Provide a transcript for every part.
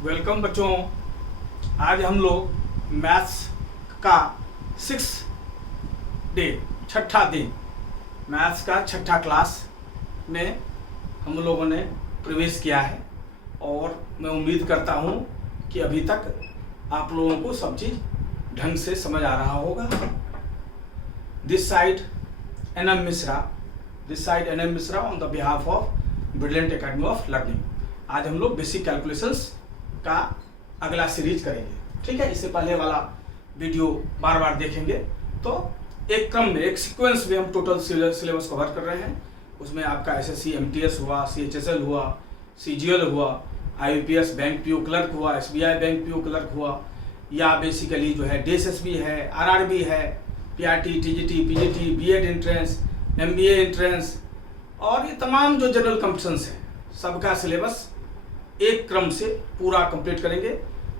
Welcome बच्चों। आज हम लोग मैथ्स का 6 दिन मैथ्स का 6ठा क्लास में हम लोगों ने प्रवेश किया है और मैं उम्मीद करता हूँ कि अभी तक आप लोगों को सब चीज़ ढंग से समझ आ रहा होगा। This side N M. Mishra on the behalf of brilliant academy of learning. आज हम लोग बेसिक कैलकुलेशंस का अगला सीरीज करेंगे, ठीक है। इससे पहले वाला वीडियो बार बार देखेंगे तो एक क्रम में, एक सीक्वेंस में हम टोटल सिलेबस कवर कर रहे हैं। उसमें आपका एसएससी एमटीएस हुआ, सीएचएसएल हुआ, सीजीएल हुआ, आईबीपीएस बैंक पीओ क्लर्क हुआ, एसबीआई बैंक पीओ क्लर्क हुआ, या बेसिकली जो है डीएसएसबी है, आरआरबी है, PRT, TGT, PGT, BEd entrance, MBA entrance और ये तमाम जो जनरल कॉम्पिटिशन्स हैं सबका सिलेबस एक क्रम से पूरा कंप्लीट करेंगे।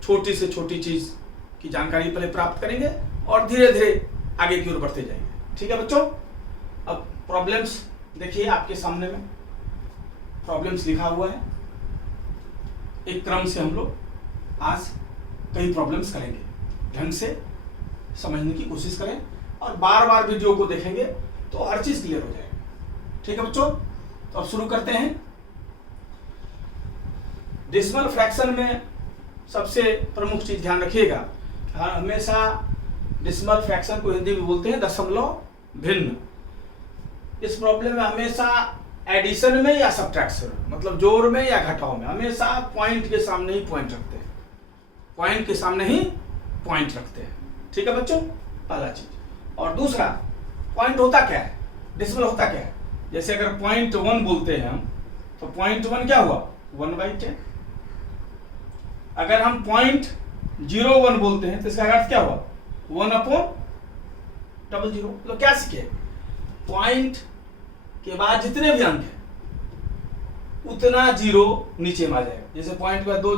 छोटी से छोटी चीज़ की जानकारी पहले प्राप्त करेंगे और धीरे धीरे आगे की ओर बढ़ते जाएंगे, ठीक है बच्चों। अब प्रॉब्लम्स देखिए, आपके सामने में प्रॉब्लम्स लिखा हुआ है। एक क्रम से हम लोग आज कई प्रॉब्लम्स करेंगे, ढंग से समझने की कोशिश करें और बार बार वीडियो को देखेंगे तो हर चीज़ क्लियर हो जाएगी, ठीक है बच्चों। तो अब शुरू करते हैं। डेसिमल फ्रैक्शन में सबसे प्रमुख चीज ध्यान रखिएगा, हमेशा डेसिमल फ्रैक्शन को हिंदी में बोलते हैं दशमलव भिन्न। इस प्रॉब्लम में हमेशा एडिशन में या सब्ट्रैक्शन, मतलब जोड़ में या घटाव में, हमेशा पॉइंट के सामने ही पॉइंट रखते हैं, पॉइंट के सामने ही पॉइंट रखते हैं, ठीक है बच्चों, पहला चीज। और दूसरा, पॉइंट होता क्या है, डेसिमल होता क्या है। जैसे अगर 0.1 बोलते हैं हम तो 0.1 क्या हुआ, 1/10। अगर हम 0.01 बोलते हैं तो इसका अर्थ क्या हुआ, 1/00। तो क्या सीखे, पॉइंट के बाद जितने भी अंक हैं उतना जीरो नीचे में आ जाएगा। जैसे पॉइंट के बाद 2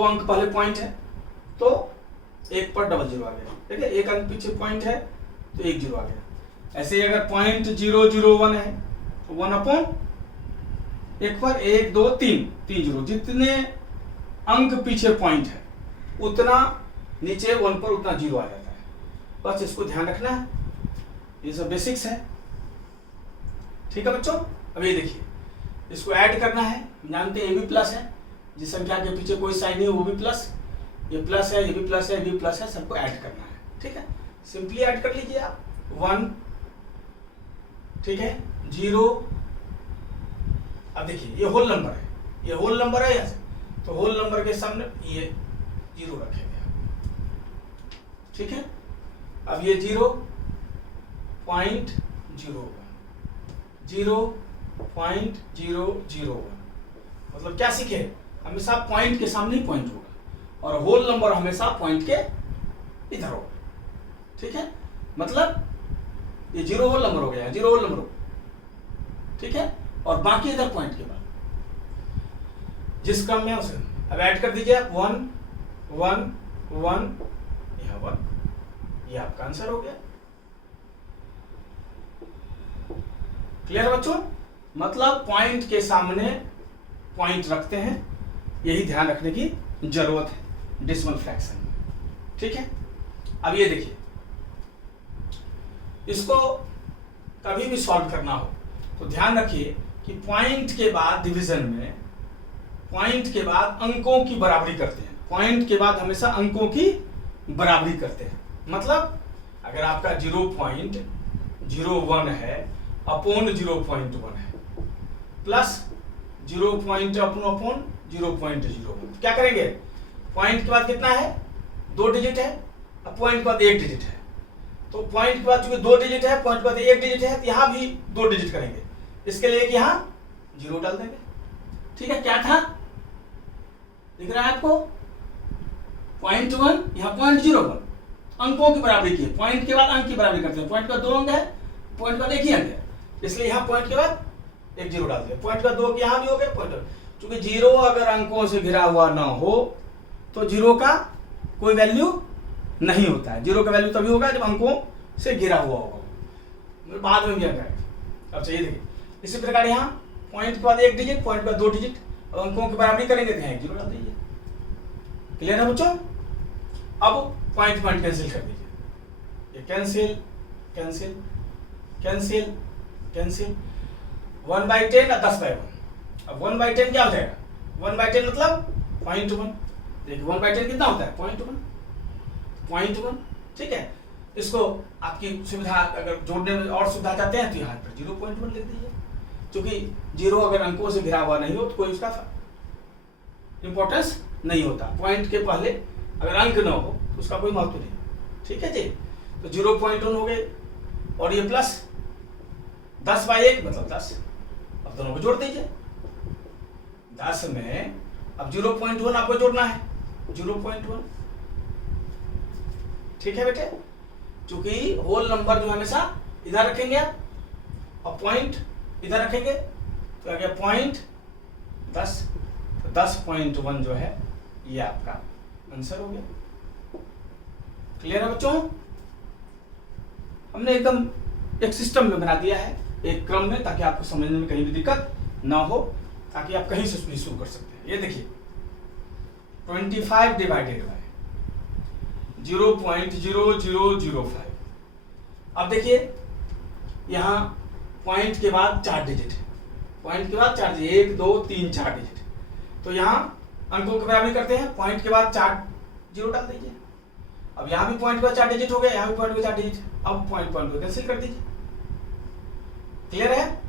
अंक पहले पॉइंट है तो एक पर 00 आ गया, ठीक है। एक अंक पीछे पॉइंट है तो 1 0 आ गया। ऐसे ही अगर 0.001 है तो 1/, एक पर 1 2 3 0, जितने अंक पीछे पॉइंट है उतना नीचे 1 पर उतना 0 आ जाता है। बस इसको ध्यान रखना है, ये सब बेसिक्स है, ठीक है बच्चों। अब ये देखिए, इसको ऐड करना है, जानते हैं ये भी प्लस है, जिस संख्या के पीछे कोई साइन नहीं है वो भी प्लस, ये प्लस है, ये भी प्लस है, ये भी प्लस है, सबको ऐड करना है, ठीक है। सिंपली ऐड कर लीजिए आप, 1, ठीक है, 0। अब देखिए ये होल नंबर है, ये होल नंबर है यहाँ, तो होल नंबर के सामने ये 0 रखेंगे, ठीक है। अब ये 0.01, 0.001, मतलब क्या सीखे, हमेशा पॉइंट के सामने ही पॉइंट होगा और होल नंबर हमेशा पॉइंट के इधर होगा, ठीक है। मतलब ये 0 होल नंबर हो गया, 0 होल नंबर हो, ठीक है। और बाकी इधर पॉइंट के बाद जिस क्रम में उसे अब ऐड कर दीजिए आप, 1 1 1, यहां 1, ये आपका आंसर हो गया। क्लियर बच्चों, मतलब पॉइंट के सामने पॉइंट रखते हैं, यही ध्यान रखने की जरूरत है डेसिमल फ्रैक्शन में, ठीक है। अब ये देखिए, इसको कभी भी सॉल्व करना हो तो ध्यान रखिए कि पॉइंट के बाद डिवीजन में, पॉइंट के बाद अंकों की बराबरी करते हैं, पॉइंट के बाद हमेशा अंकों की बराबरी करते हैं। मतलब अगर आपका 0.01 है अपॉन 0.1 है प्लस 0.01 क्या करेंगे, पॉइंट के बाद कितना है, 2 डिजिट है, अब पॉइंट के बाद 1 डिजिट है, तो पॉइंट के बाद चूंकि 2 डिजिट है, पॉइंट के बाद 1 डिजिट है, तो यहां भी 2 डिजिट करेंगे। इसके लिए यहां 0 डाल देंगे, ठीक है। क्या था, दिख रहा है आपको, 0.1, यहां 0.01, अंकों की बराबरी की, पॉइंट के बाद अंक की बराबरी करते हैं। पॉइंट के बाद 2 अंक है, पॉइंट के बाद 1 ही अंक है, इसलिए यहां पॉइंट के बाद 1 0 डाल दिया। पॉइंट के बाद 2 यहां भी हो गया, पॉइंट चूंकि 0 अगर अंकों से घिरा हुआ ना हो तो 0 का कोई वैल्यू नहीं होता है। 0 का वैल्यू तभी होगा जब अंकों से घिरा हुआ होगा, बाद में भी अंक आएगा। अब चाहिए देखिए, इसी प्रकार यहाँ पॉइंट के बाद 1 डिजिट, पॉइंट के बाद 2 डिजिट, अब अंकों की बराबरी करेंगे तो यहाँ 0 डाल दीजिए। क्लियर है बच्चों? अब पॉइंट पॉइंट कैंसिल कर दीजिए, ये कैंसिल कैंसिल कैंसिल कैंसिल, 1/10 और 10/1। अब 1/10 क्या हो जाएगा? 1/10 मतलब 0.1। देखिए 1/10 कितना होता है? 0.1। ठीक है, इसको आपकी सुविधा अगर जोड़ने में और सुविधा चाहते हैं तो यहाँ पर 0.1 लिख दीजिए, क्योंकि 0 अगर अंकों से घिरा हुआ नहीं हो तो कोई उसका इंपॉर्टेंस नहीं होता। पॉइंट के पहले अगर अंक न हो तो उसका कोई महत्व नहीं। ठीक है जी, तो 0.1 हो गए और ये प्लस 10/1 मतलब 10। अब दोनों को जोड़ दीजिए। 10 में अब 0.1 आपको जोड़ना है, 0.1। ठीक है बेटे, क्योंकि होल नंबर जो हमेशा इधर रखेंगे आप और पॉइंट इधर रखेंगे तो आ गया 0.10, तो 10.1 जो है ये आपका आंसर हो गया। क्लियर है बच्चों? हमने एकदम एक सिस्टम में बना दिया है, एक क्रम में, ताकि आपको समझने में कहीं भी दिक्कत ना हो, ताकि आप कहीं से भी शुरू कर सकते हैं। ये देखिए 25 डिवाइडेड बाय 0.0005। अब देखिए यहाँ पॉइंट के बाद 4 डिजिट है, पॉइंट के बाद 4 डिजिट, 1 2 3 4 डिजिट। तो यहाँ अंकों की बराबरी करते हैं, पॉइंट के बाद 4 0 डाल दीजिए। अब यहाँ भी पॉइंट के बाद 4 डिजिट हो गए, यहाँ भी पॉइंट के 4 डिजिट। अब पॉइंट पॉइंट को कैंसिल कर दीजिए। क्लियर है?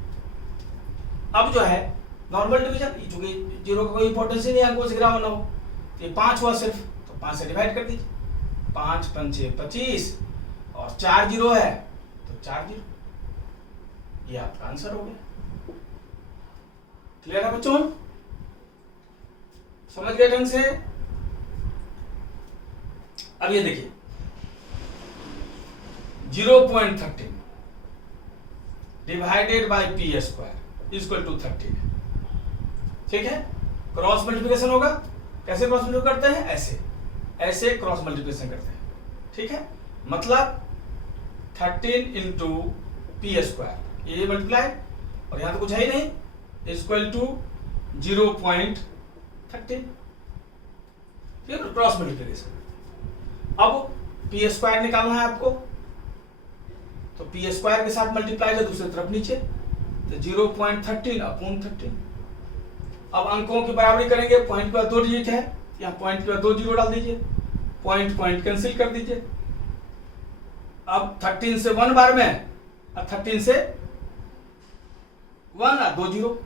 अब जो है नॉर्मल डिवीजन, चूंकि 0 का कोई इंपॉर्टेंस ही नहीं है, अंकों से घिरा होना हो, तो ये 5 हुआ सिर्फ, तो 5 से डिवाइड कर दीजिए। 5 5 25 और 4 0 है तो 4 0, ये आपका आंसर हो गया। क्लियर है बच्चों? समझ गए ढंग से? अब ये देखिए 0.13 divided by P square equal to 13 है। ठीक है, क्रॉस मल्टीप्लिकेशन होगा। कैसे क्रॉस मल्टीप्लिकेशन करते हैं? ऐसे ऐसे क्रॉस मल्टीप्लिकेशन करते हैं। ठीक है, मतलब 13 इंटू पी स्क्वायर, ये मल्टीप्लाई, और यहां तो कुछ है ही नहीं, इक्वल टू 0.13। फिर क्रॉस मल्टीप्लिकेशन। अब पी स्क्वायर निकालना है आपको, तो पी स्क्वायर के साथ मल्टीप्लाई है दूसरी तरफ नीचे, तो 0.13 अपॉन 13। अब अंकों की बराबरी करेंगे, पॉइंट के बाद 2 डिजिट है, यहाँ पॉइंट के बाद 2 0 डाल दीजिए, पॉइंट पॉइंट कैंसिल कर दीजिए। अब 13 से 1 बार में, अब 13 से 1 2 0।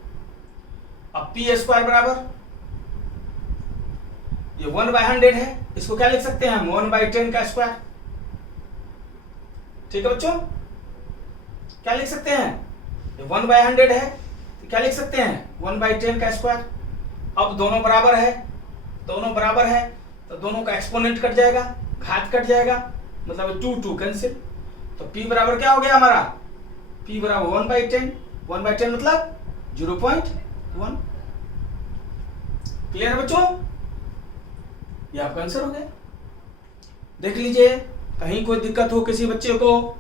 अब पी स्क्वायर बराबर ये 1/100 है, इसको क्या लिख सकते हैं हम? 1/10 का स्क्वायर। ठीक है बच्चों, क्या लिख सकते हैं? ये 1/100 है, तो क्या लिख सकते हैं? 1/10 का स्क्वायर। अब दोनों बराबर है, दोनों बराबर है, तो दोनों का एक्सपोनेंट कट जाएगा, घात कट जाएगा, मतलब 2 2 कैंसिल। तो p बराबर क्या हो गया हमारा? p बराबर 1/10, 1/10 मतलब 0.1। क्लियर है बच्चों? ये आपका आंसर हो गया। देख लीजिए, कहीं कोई दिक्कत हो किसी बच्चे को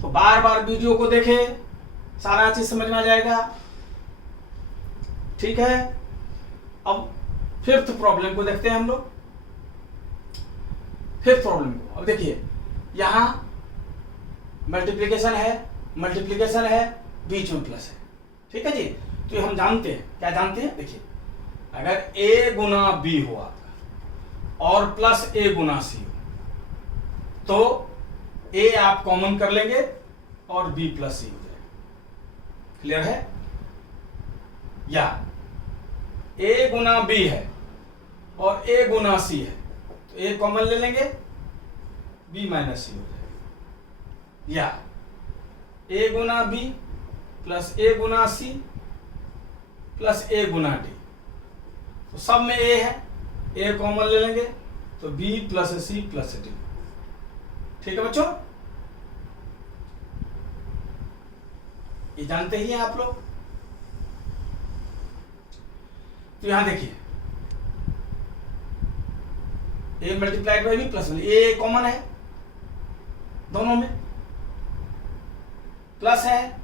तो बार बार वीडियो को देखे, सारा चीज समझ में आ जाएगा। ठीक है, अब फिफ्थ प्रॉब्लम को देखते हैं हम लोग। फिफ्थ प्रॉब्लम को अब देखिए, यहां मल्टीप्लिकेशन है, बीच में प्लस है। ठीक है जी, तो ये हम जानते हैं, क्या जानते हैं? देखिए, अगर a गुना b हो आपका और प्लस a गुना c हो, तो a आप कॉमन कर लेंगे और b प्लस c हो जाएगा। क्लियर है? या a गुना b है और a गुना c है, तो a कॉमन ले लेंगे, b माइनस c हो जाएगा। या a Guna b plus a Guna c plus a Guna d, तो सब में a है, a कॉमन ले लेंगे तो b plus c plus d। ठीक है बच्चों, ये जानते ही हैं आप लोग। तो यहां देखिए, a multiplied by b plus a common है दोनों में, प्लस है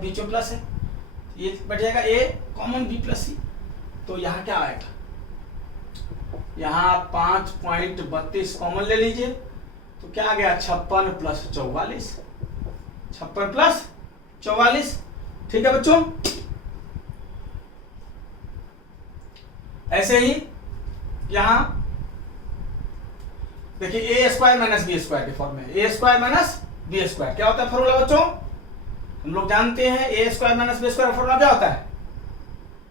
बीच में प्लस है, ये बैठ जाएगा a common b plus c। तो यहाँ क्या आएगा, यहाँ 5.32 कॉमन ले लीजिए, तो क्या आ गया 56 प्लस 44, 56 प्लस 44। ठीक है बच्चों, ऐसे ही यहां देखिए ए स्क्वायर माइनस बी स्क्वायर के फॉर्म में, ए स्क्वायर माइनस बी स्क्वायर क्या होता है फॉर्मूला बच्चों, हम लोग जानते हैं ए स्क्वायर माइनस बी स्क्वायर का फॉर्मूला क्या होता है,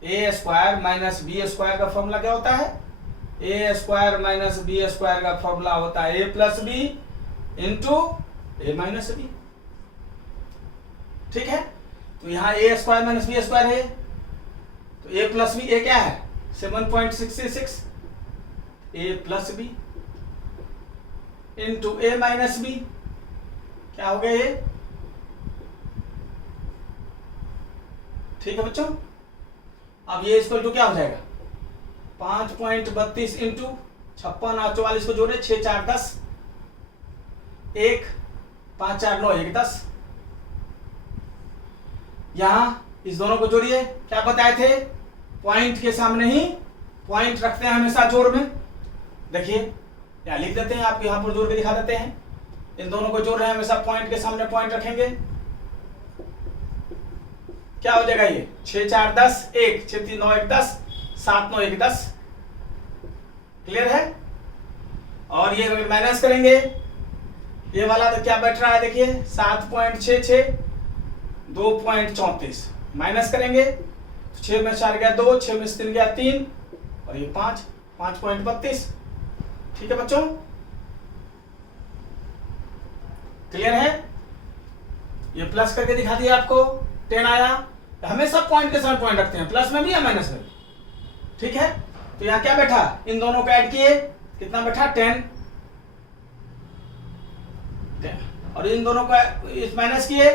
ए स्क्वायर माइनस बी स्क्वायर का फॉर्मूला क्या होता है, ए स्क्वायर माइनस बी स्क्वायर का फॉर्मूला होता है ए प्लस बी इंटू ए माइनस बी। ठीक है, तो यहां ए स्क्वायर माइनस बी स्क्वायर है, तो ए प्लस बी, ए क्या है 7.66, ए प्लस बी इंटू ए माइनस बी, क्या हो गया ये। ठीक है बच्चों, अब ये इक्वल टू क्या हो जाएगा 5.32 इंटू 56 और 44 को जोड़े 6 4 10, 1 5 4 9 1 10। यहां इस दोनों को जोड़िए, क्या बताए थे पॉइंट के सामने ही पॉइंट रखते हैं हमेशा जोड़ में। देखिए या लिख देते हैं, आप यहां पर जोड़ के दिखा देते हैं, इन दोनों को जोड़ रहे हैं हमेशा पॉइंट के सामने पॉइंट रखेंगे, क्या हो जाएगा ये 6 4 10 1, 6 3 9 1 10, 7 9 1 10। क्लियर है, और ये अगर माइनस करेंगे ये वाला तो क्या बैठ रहा है देखिए 7.66, 2.34 माइनस करेंगे, 6 में 4 गया 2, 6 में 3 गया 3 और ये 5, 5.32। ठीक है बच्चों, क्लियर है, ये प्लस करके दिखा दिया आपको 10 आया, हमेशा पॉइंट के साथ पॉइंट रखते हैं प्लस में भी या माइनस में भी। ठीक है, तो यहां क्या बैठा, इन दोनों को ऐड किए कितना बैठा 10, और इन दोनों को इस माइनस किए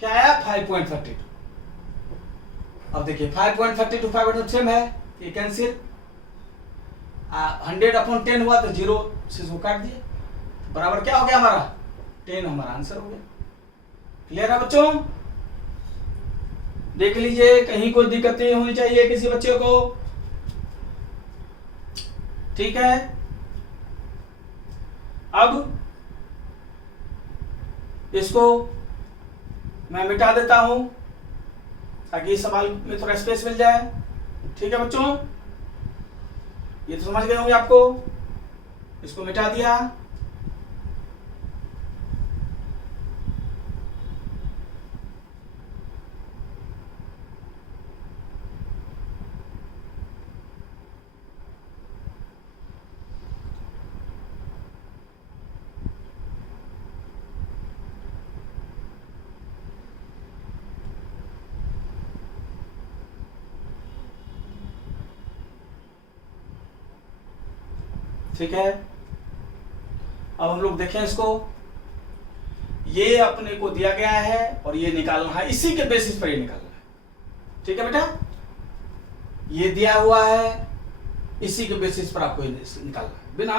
क्या आया 5.32। अब देखिए 5.32 5 सेम है, ये कैंसिल, 100/10 हुआ तो 0 से इसको काट दिए, बराबर क्या हो गया हमारा 10, हमारा आंसर हो गया। क्लियर है बच्चों, देख लीजिए कहीं कोई दिक्कत नहीं होनी चाहिए किसी बच्चे को। ठीक है, अब इसको मैं मिटा देता हूं ताकि इस सवाल में थोड़ा स्पेस मिल जाए। ठीक है बच्चों, ये तो समझ गए होंगे आपको, इसको मिटा दिया। ठीक है, अब हम लोग देखें इसको, ये अपने को दिया गया है और ये निकालना है, इसी के बेसिस पर ये निकालना है। ठीक है बेटा, ये दिया हुआ है, इसी के बेसिस पर आपको निकालना है बिना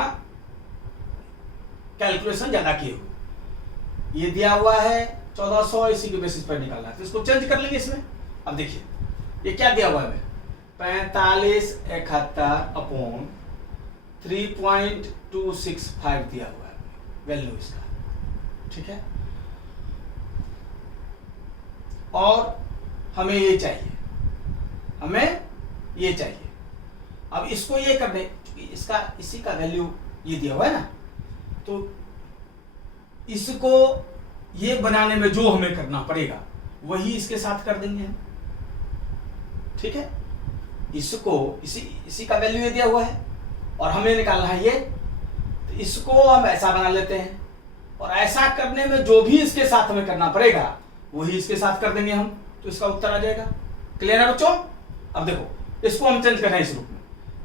कैलकुलेशन ज्यादा किए हुए। ये दिया हुआ है 1400, इसी के बेसिस पर निकालना है, तो इसको चेंज कर लेंगे इसमें। अब देखिए ये क्या दिया हुआ है 4571/3.265 दिया हुआ है वैल्यू इसका। ठीक है, और हमें ये चाहिए, हमें ये चाहिए। अब इसको ये करने, इसका इसी का वैल्यू ये दिया हुआ है ना, तो इसको ये बनाने में जो हमें करना पड़ेगा वही इसके साथ कर देंगे। ठीक है, इसको इसी का वैल्यू ये दिया हुआ है और हमें निकालना है ये, तो इसको हम ऐसा बना लेते हैं, और ऐसा करने में जो भी इसके साथ हमें करना पड़ेगा वही इसके साथ कर देंगे हम, तो इसका उत्तर आ जाएगा। क्लियर है बच्चों, अब देखो इसको हम चेंज कर रहे हैं इस रूप में,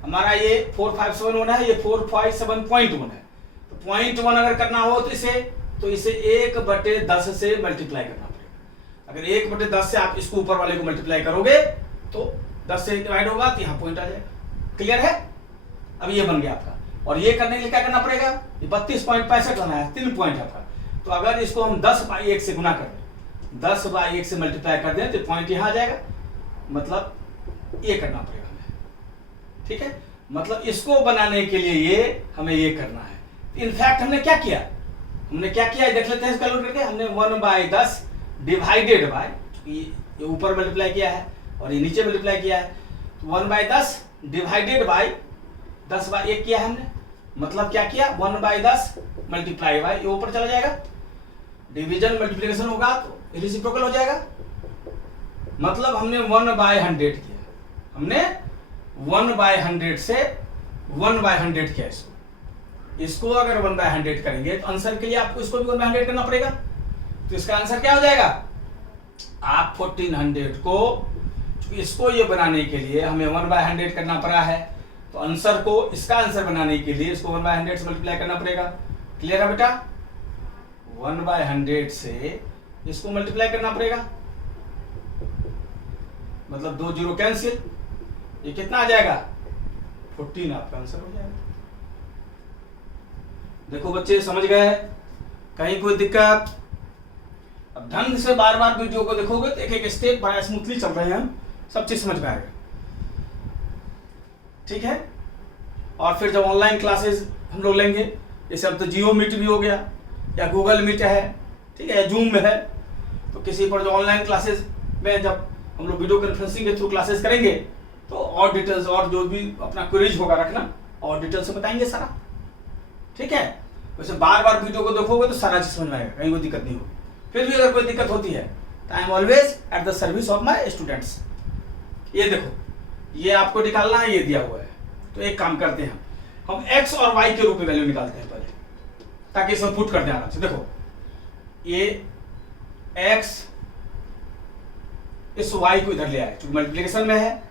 हमारा ये 4571 है, ये 457.1 है, तो 0.1 अगर करना हो तो इसे 1/10 से मल्टीप्लाई करना पड़ेगा। अगर 1/10 से आप इसको ऊपर वाले को मल्टीप्लाई करोगे तो 10 से डिवाइड होगा तो यहाँ पॉइंट आ जाएगा। क्लियर है, अब ये बन गया आपका, और ये करने के लिए क्या करना पड़ेगा, ये 32.65 लाना है, 3 पॉइंट है आपका। तो अगर इसको हम 10/1 से गुना कर दें, 10/1 से मल्टीप्लाई कर दें तो पॉइंट यहाँ आ जाएगा, मतलब ये करना पड़ेगा। ठीक है, मतलब इसको बनाने के लिए ये हमें ये करना है। इनफैक्ट हमने क्या किया देख लेते हैं कैलकुलेट करके। हमने 1/10 डिवाइडेड बाय, ये ऊपर मल्टीप्लाई किया है और ये नीचे मल्टीप्लाई किया है, 1/10 डिवाइडेड बाय 10/1 किया है हमने। मतलब क्या किया, 1/10 मल्टीप्लाई बाय, ये ऊपर चला जाएगा, डिवीजन मल्टीप्लिकेशन होगा तो रेसिप्रोकल हो जाएगा। मतलब हमने 1/100 किया, हमने 1/100 से 1/100 किया। इसको अगर 1/100 करेंगे तो आंसर के लिए आपको इसको भी 1/100 करना पड़ेगा। तो इसका आंसर क्या हो जाएगा, आप 1400 को, इसको ये बनाने के लिए हमें 1/100 करना पड़ा है, तो आंसर को, इसका आंसर बनाने के लिए इसको 1/100 से मल्टीप्लाई करना पड़ेगा। क्लियर है बेटा, 1/100 से इसको मल्टीप्लाई करना पड़ेगा, मतलब 2 जीरो कैंसिल, ये कितना आ जाएगा 14 आपका आंसर हो जाएगा। देखो बच्चे समझ गए, कहीं कोई दिक्कत? अब ढंग से बार बार वीडियो को देखोगे तो एक एक स्टेप बड़ा स्मूथली चल रहे हैं, सब चीज समझ में आएगा। ठीक है, और फिर जब ऑनलाइन क्लासेस हम लोग लेंगे, जैसे अब तो जियो मीट भी हो गया या गूगल मीट है, ठीक है, जूम में है, तो किसी पर जो ऑनलाइन क्लासेस में जब हम लोग वीडियो कॉन्फ्रेंसिंग के थ्रू क्लासेस करेंगे तो और डिटेल्स और जो भी अपना क्वेरीज होगा रखना, और डिटेल से बताएंगे सारा। ठीक है, वैसे बार बार वीडियो को देखोगे तो सारा चीज समझ में आएगा, कहीं कोई दिक्कत नहीं होगी। फिर भी अगर कोई दिक्कत होती है तो I am always at the service of my students. ये देखो, ये आपको निकालना है, ये दिया हुआ है, तो एक काम करते हैं, हम x और y के रूप में वैल्यू निकालते हैं पहले, ताकि इसमें पुट कर दें आराम से। देखो ये x इस y को इधर ले आए, क्योंकि मल्टीप्लिकेशन में है,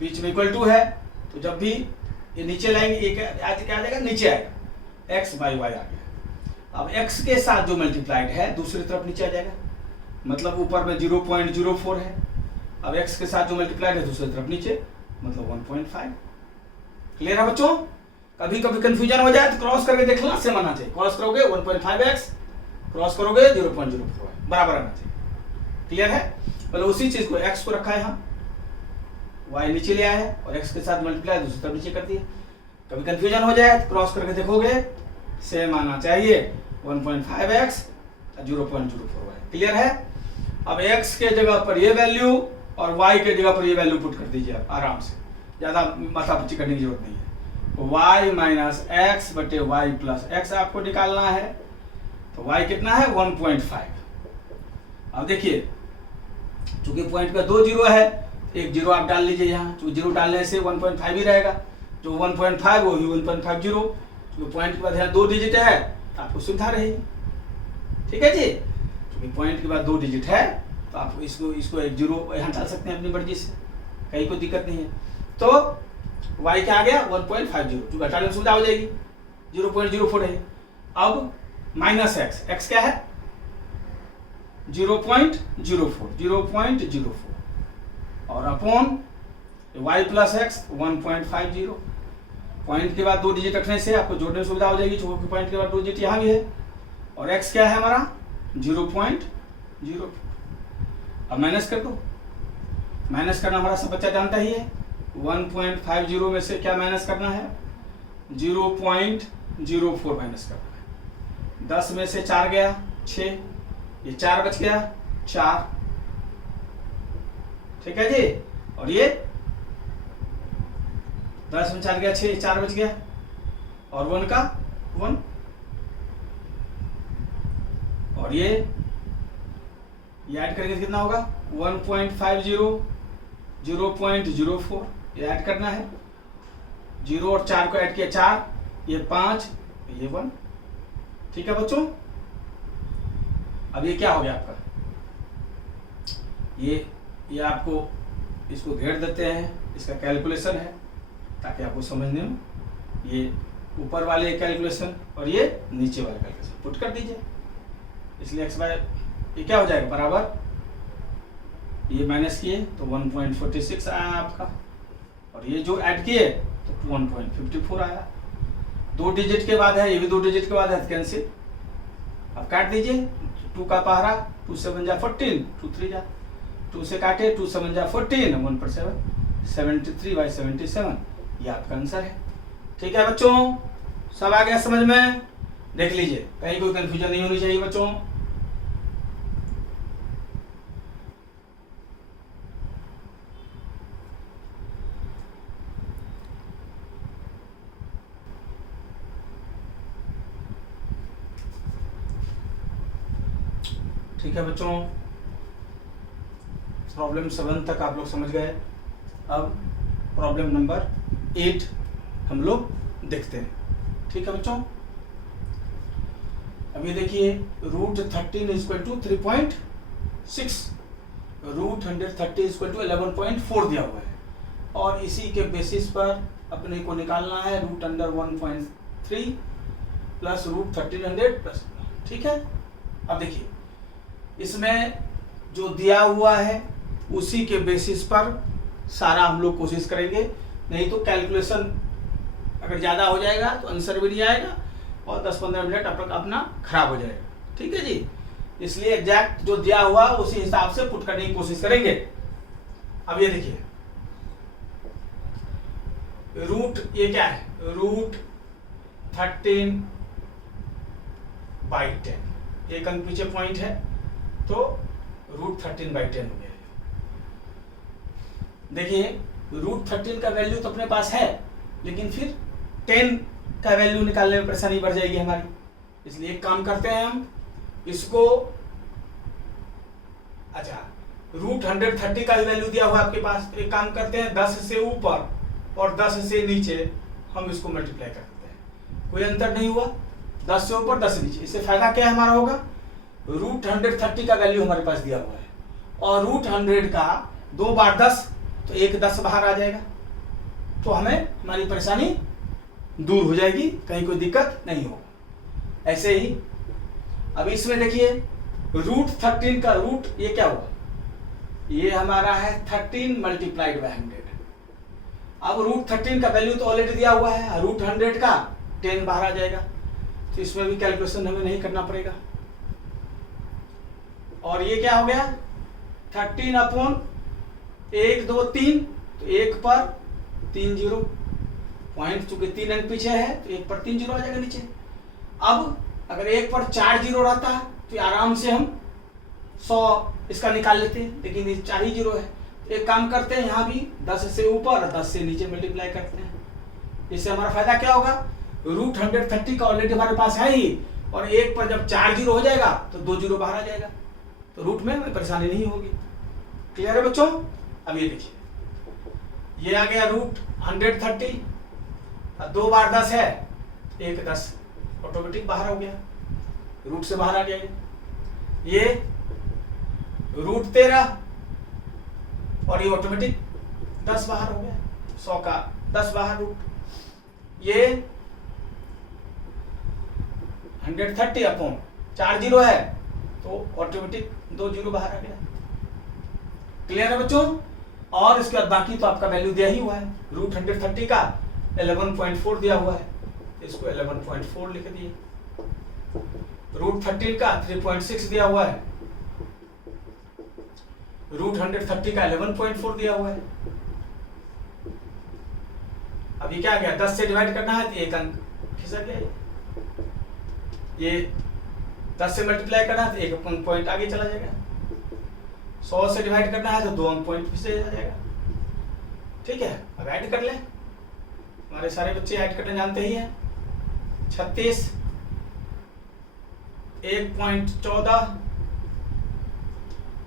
बीच में इक्वल टू है, तो जब भी ये नीचे लाएंगे ये क्या आ जाएगा, नीचे आएगा, x बाई वाई आ गया। अब x के साथ जो मल्टीप्लाइड है दूसरी तरफ नीचे आ जाएगा, मतलब ऊपर में 0.04 है, अब x के साथ जो मल्टीप्लाइड है दूसरी तरफ नीचे, मतलब 1.5। क्लियर है बच्चों? कभी कभी कंफ्यूजन हो जाए तो क्रॉस करके देखना, सेम आना चाहिए। क्रॉस करोगे 1.5x, क्रॉस करोगे 0.04 बराबर आना चाहिए। क्लियर है? मतलब उसी चीज को x को रखा है यहाँ, y नीचे ले आया है और x के साथ मल्टीप्लाई दूसरी तरफ नीचे कर दिए। कभी कंफ्यूजन हो जाए तो क्रॉस करके देखोगे, सेम आना चाहिए, 1.5x 0.04y। क्लियर है? अब x के जगह पर ये वैल्यू और y के जगह पर ये वैल्यू पुट कर दीजिए आप आराम से, ज्यादा माथापच्ची करने की जरूरत नहीं है। y माइनस एक्स बटे वाई प्लस एक्स आपको निकालना है, तो y कितना है 1.5। अब देखिए चूंकि पॉइंट का 2 जीरो है, एक जीरो आप डाल लीजिए यहाँ, चूंकि जीरो डालने से 1.5 ही रहेगा, जो 1.5 वो ही 1.50, क्योंकि पॉइंट के बाद यहाँ 2 डिजिट है आपको सुविधा रहेगी। ठीक है जी, क्योंकि पॉइंट के बाद 2 डिजिट है तो आप इसको एक जीरो यहाँ डाल सकते हैं अपनी मर्जी से, कहीं कोई दिक्कत नहीं है। तो y क्या आ गया 1.50, जो घटाने में सुविधा हो जाएगी, 0.04 है। अब माइनस x क्या है 0.04 और upon y plus x 1.50। Point के बाद 2 डिजिट रखने से आपको जोड़ने में सुविधा हो जाएगी, क्योंकि पॉइंट के बाद 2 डिजिट यहाँ भी है, और x क्या है हमारा 0.04। अब माइनस कर दो, माइनस करना हमारा सब बच्चा जानता ही है। 1.50 में से क्या माइनस करना है 0.04 माइनस करना है। 10 में से 4 गया 6, ये 4 बच गया 4। ठीक है जी, और ये 10 में 4 गया 6, 4 बच गया, और 1 का 1, और ये ऐड करेंगे कितना होगा 1.50 0.04, ये ऐड करना है, 0 और 4 को ऐड किया 4, ये 5, ये 1। ठीक है बच्चों, अब ये क्या हो गया आपका, ये आपको इसको घेर देते हैं, इसका कैलकुलेशन है ताकि आपको समझने में, ये ऊपर वाले कैलकुलेशन और ये नीचे वाले कैलकुलेशन पुट कर दीजिए। इसलिए x बाय ये क्या हो जाएगा बराबर, ये माइनस किए तो 1.46 आया आपका, और ये जो ऐड किए तो 1.54 आया। 2 डिजिट के बाद है, ये भी 2 डिजिट के बाद है, कैंसिल। अब काट दीजिए, 2 का पहाड़ा 2 7 जा 14, 2 3 जा 2 से काटे, 2 7 जा 14, 1 पर 7, 73/77, ये आपका आंसर है। ठीक है बच्चों, सब आ गया समझ में? देख लीजिए, कहीं कोई कंफ्यूजन नहीं होनी चाहिए बच्चों। ठीक है बच्चों, प्रॉब्लम 7 तक आप लोग समझ गए। अब प्रॉब्लम नंबर 8 हम लोग देखते हैं। ठीक है बच्चों, अभी देखिए √13 इक्वल टू 3.6, √130 इक्वल टू 11.4 दिया हुआ है, और इसी के बेसिस पर अपने को निकालना है √1.3 प्लस √1300 प्लस। ठीक है, अब देखिए इसमें जो दिया हुआ है उसी के बेसिस पर सारा हम लोग कोशिश करेंगे, नहीं तो कैलकुलेशन अगर ज़्यादा हो जाएगा तो आंसर भी नहीं आएगा और 10-15 मिनट अपना खराब हो जाएगा। ठीक है जी, इसलिए एग्जैक्ट जो दिया हुआ उसी हिसाब से पुट करने की कोशिश करेंगे। अब ये देखिए रूट, ये क्या है, √13/10, एक अंक पीछे पॉइंट है तो √13/10 हो गया। देखिए √13 का वैल्यू तो अपने पास है, लेकिन फिर 10 का वैल्यू निकालने में परेशानी बढ़ जाएगी हमारी, इसलिए एक काम करते हैं हम इसको, अच्छा √130 का वैल्यू दिया हुआ आपके पास, तो एक काम करते हैं 10 से ऊपर और 10 से नीचे हम इसको मल्टीप्लाई कर देते हैं, कोई अंतर नहीं हुआ, 10 से ऊपर 10 से नीचे। इससे फायदा क्या हमारा होगा, √130 का वैल्यू हमारे पास दिया हुआ है और √100 का 2 बार 10 तो 1 10 बाहर आ जाएगा, तो हमें हमारी परेशानी दूर हो जाएगी, कहीं कोई दिक्कत नहीं होगा। ऐसे ही अब इसमें देखिए √13 का रूट, ये क्या हुआ, ये हमारा है 13 मल्टीप्लाइड बाय 100। अब √13 का वैल्यू तो ऑलरेडी दिया हुआ है, √100 का 10 बाहर आ जाएगा, तो इसमें भी कैलकुलेशन हमें नहीं करना पड़ेगा। और ये क्या हो गया 13/1 2 3, तो 1 पर 3 0 पॉइंट, चूंकि 3 अंक पीछे है तो 1 पर 3 0 आ जाएगा नीचे। अब अगर 1 पर 4 0 रहता है तो आराम से हम 100 इसका निकाल लेते हैं, लेकिन ये 4 ही 0 है, तो एक काम करते हैं यहाँ भी 10 से ऊपर और 10 से नीचे मल्टीप्लाई करते हैं। इससे हमारा फायदा क्या होगा, √130 का ऑलरेडी हमारे पास है ही, और 1 पर जब 4 0 हो जाएगा तो 2 0 बाहर आ जाएगा, तो रूट में हमें परेशानी नहीं होगी। क्लियर है बच्चों? अब ये देखिए ये आ गया √130, 2 बार 10 है, 1 10 ऑटोमेटिक बाहर हो गया, रूट से बाहर आ गया। ये √13 और ये ऑटोमेटिक 10 बाहर हो गया, 100 का 10 बाहर रूट। ये 130/4 0 है तो ऑटोमेटिक 2 0 बाहर आ गया। क्लियर है बच्चों? और इसके बाद बाकी तो आपका वैल्यू दिया ही हुआ है, √130 का 11.4 दिया हुआ है, इसको 11.4 लिख दिए, √13 का 3.6 दिया हुआ है, √130 का 11.4 दिया हुआ है। अब ये क्या आ गया, 10 से डिवाइड करना है तो 1 अंक खिसक गया, ये 10 से मल्टीप्लाई करना है तो 1 अंक पॉइंट आगे चला जाएगा, 100 से डिवाइड करना है तो 2 अंक पॉइंट पीछे आ जाएगा। ठीक है, अब ऐड कर ले, हमारे सारे बच्चे ऐड करना जानते ही हैं। 36 1.14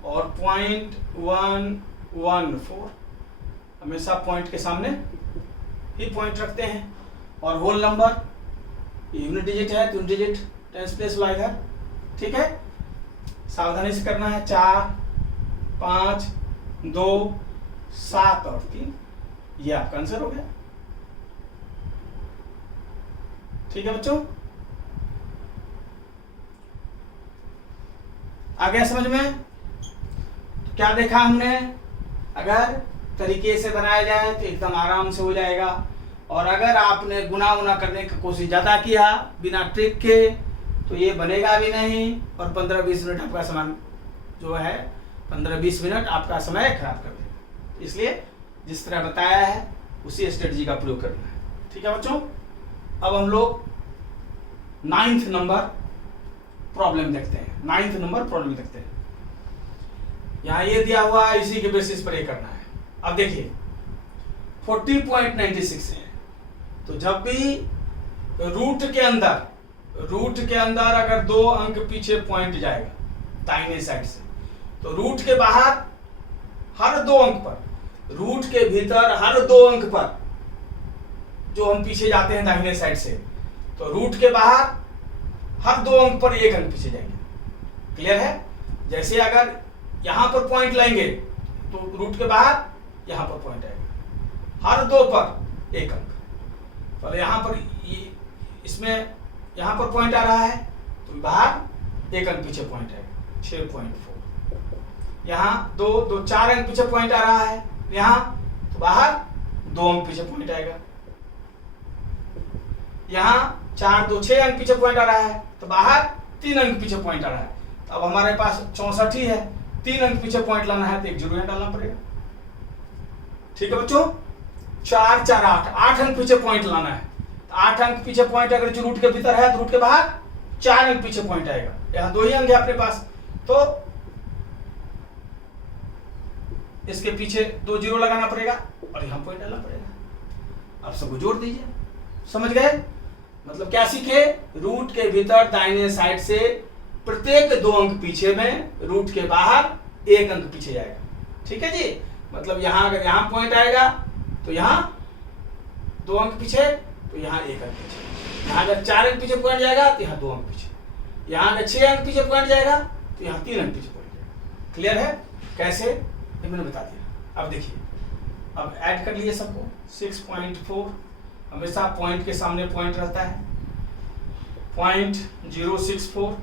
और 0.114, हमेशा पॉइंट के सामने ही पॉइंट रखते हैं, और होल नंबर यूनिट डिजिट है तो यूनिट डिजिट टेंस प्लेस वाला इधर। ठीक है, सावधानी से करना है, 4 5 2 7 और 3, ये आपका आंसर हो गया। ठीक है बच्चों, आ गया समझ में? तो क्या देखा हमने, अगर तरीके से बनाया जाए तो एकदम आराम से हो जाएगा, और अगर आपने गुना उना करने की कोशिश ज़्यादा किया बिना ट्रिक के तो ये बनेगा भी नहीं, और 15-20 मिनट आपका समय जो है 15-20 मिनट आपका समय खराब कर देगा। इसलिए जिस तरह बताया है उसी स्ट्रेटजी का प्रयोग करना है। ठीक है बच्चों, अब हम लोग 9th नंबर प्रॉब्लम देखते हैं। 9th नंबर प्रॉब्लम देखते हैं। यहाँ ये दिया हुआ है, इसी के बेसिस पर ये करना है। अब देखिए 40.96 है, तो जब भी रूट के अंदर अगर 2 अंक पीछे पॉइंट जाएगा दाहिने साइड से, तो रूट के बाहर हर 2 अंक पर, रूट के भीतर हर 2 अंक पर जो हम पीछे जाते हैं दाहिने साइड से, तो रूट के बाहर हर 2 अंक पर 1 अंक पीछे जाएंगे। क्लियर है? जैसे अगर यहां पर पॉइंट लाएंगे तो रूट के बाहर यहां पर पॉइंट आएगा, हर 2 पर 1 अंक। तो यहां पर इसमें यहां पर पॉइंट आ रहा है तो बाहर 1 अंक पीछे पॉइंट आएगा, 6.4। यहाँ 4 अंक पीछे पॉइंट आ रहा है यहाँ, तो बाहर 2 अंक पीछे पॉइंट आएगा। यहाँ 4 2 6 अंक पीछे पॉइंट आ रहा है, तो बाहर 3 अंक पीछे पॉइंट आ रहा है। तो अब हमारे पास 64 ही है, 3 अंक पीछे पॉइंट लाना है तो एक 0 यहाँ डालना पड़ेगा। ठीक है बच्चों, 4 4 8 अंक पीछे पॉइंट लाना है। 8 अंक पीछे पॉइंट अगर जो रूट के भीतर है तो रूट के बाहर 4 अंक पीछे पॉइंट आएगा। यहाँ 2 ही अंक है अपने पास, तो इसके पीछे 2 0 लगाना पड़ेगा और यहाँ पॉइंट डालना पड़ेगा। अब सबको जोड़ दीजिए। समझ गए? मतलब क्या सीखे? रूट के भीतर दाहिने साइड से प्रत्येक 2 अंक पीछे में, रूट के बाहर 1 अंक पीछे जाएगा। ठीक है जी? मतलब यहाँ अगर यहाँ पॉइंट आएगा तो यहाँ 2 अंक पीछे, तो यहाँ 1 अंक पीछे। यहाँ अगर 4 अंक पीछे पॉइंट जाएगा तो यहाँ 2 अंक पीछे। यहाँ अगर 6 अंक पीछे पॉइंट जाएगा तो यहाँ 3 अंक पीछे पॉइंट जाएगा। क्लियर है? कैसे, ये मैंने बता दिया। अब देखिए, अब ऐड कर लिए सबको। 6.4 हमेशा पॉइंट के सामने पॉइंट रहता है। 0.064,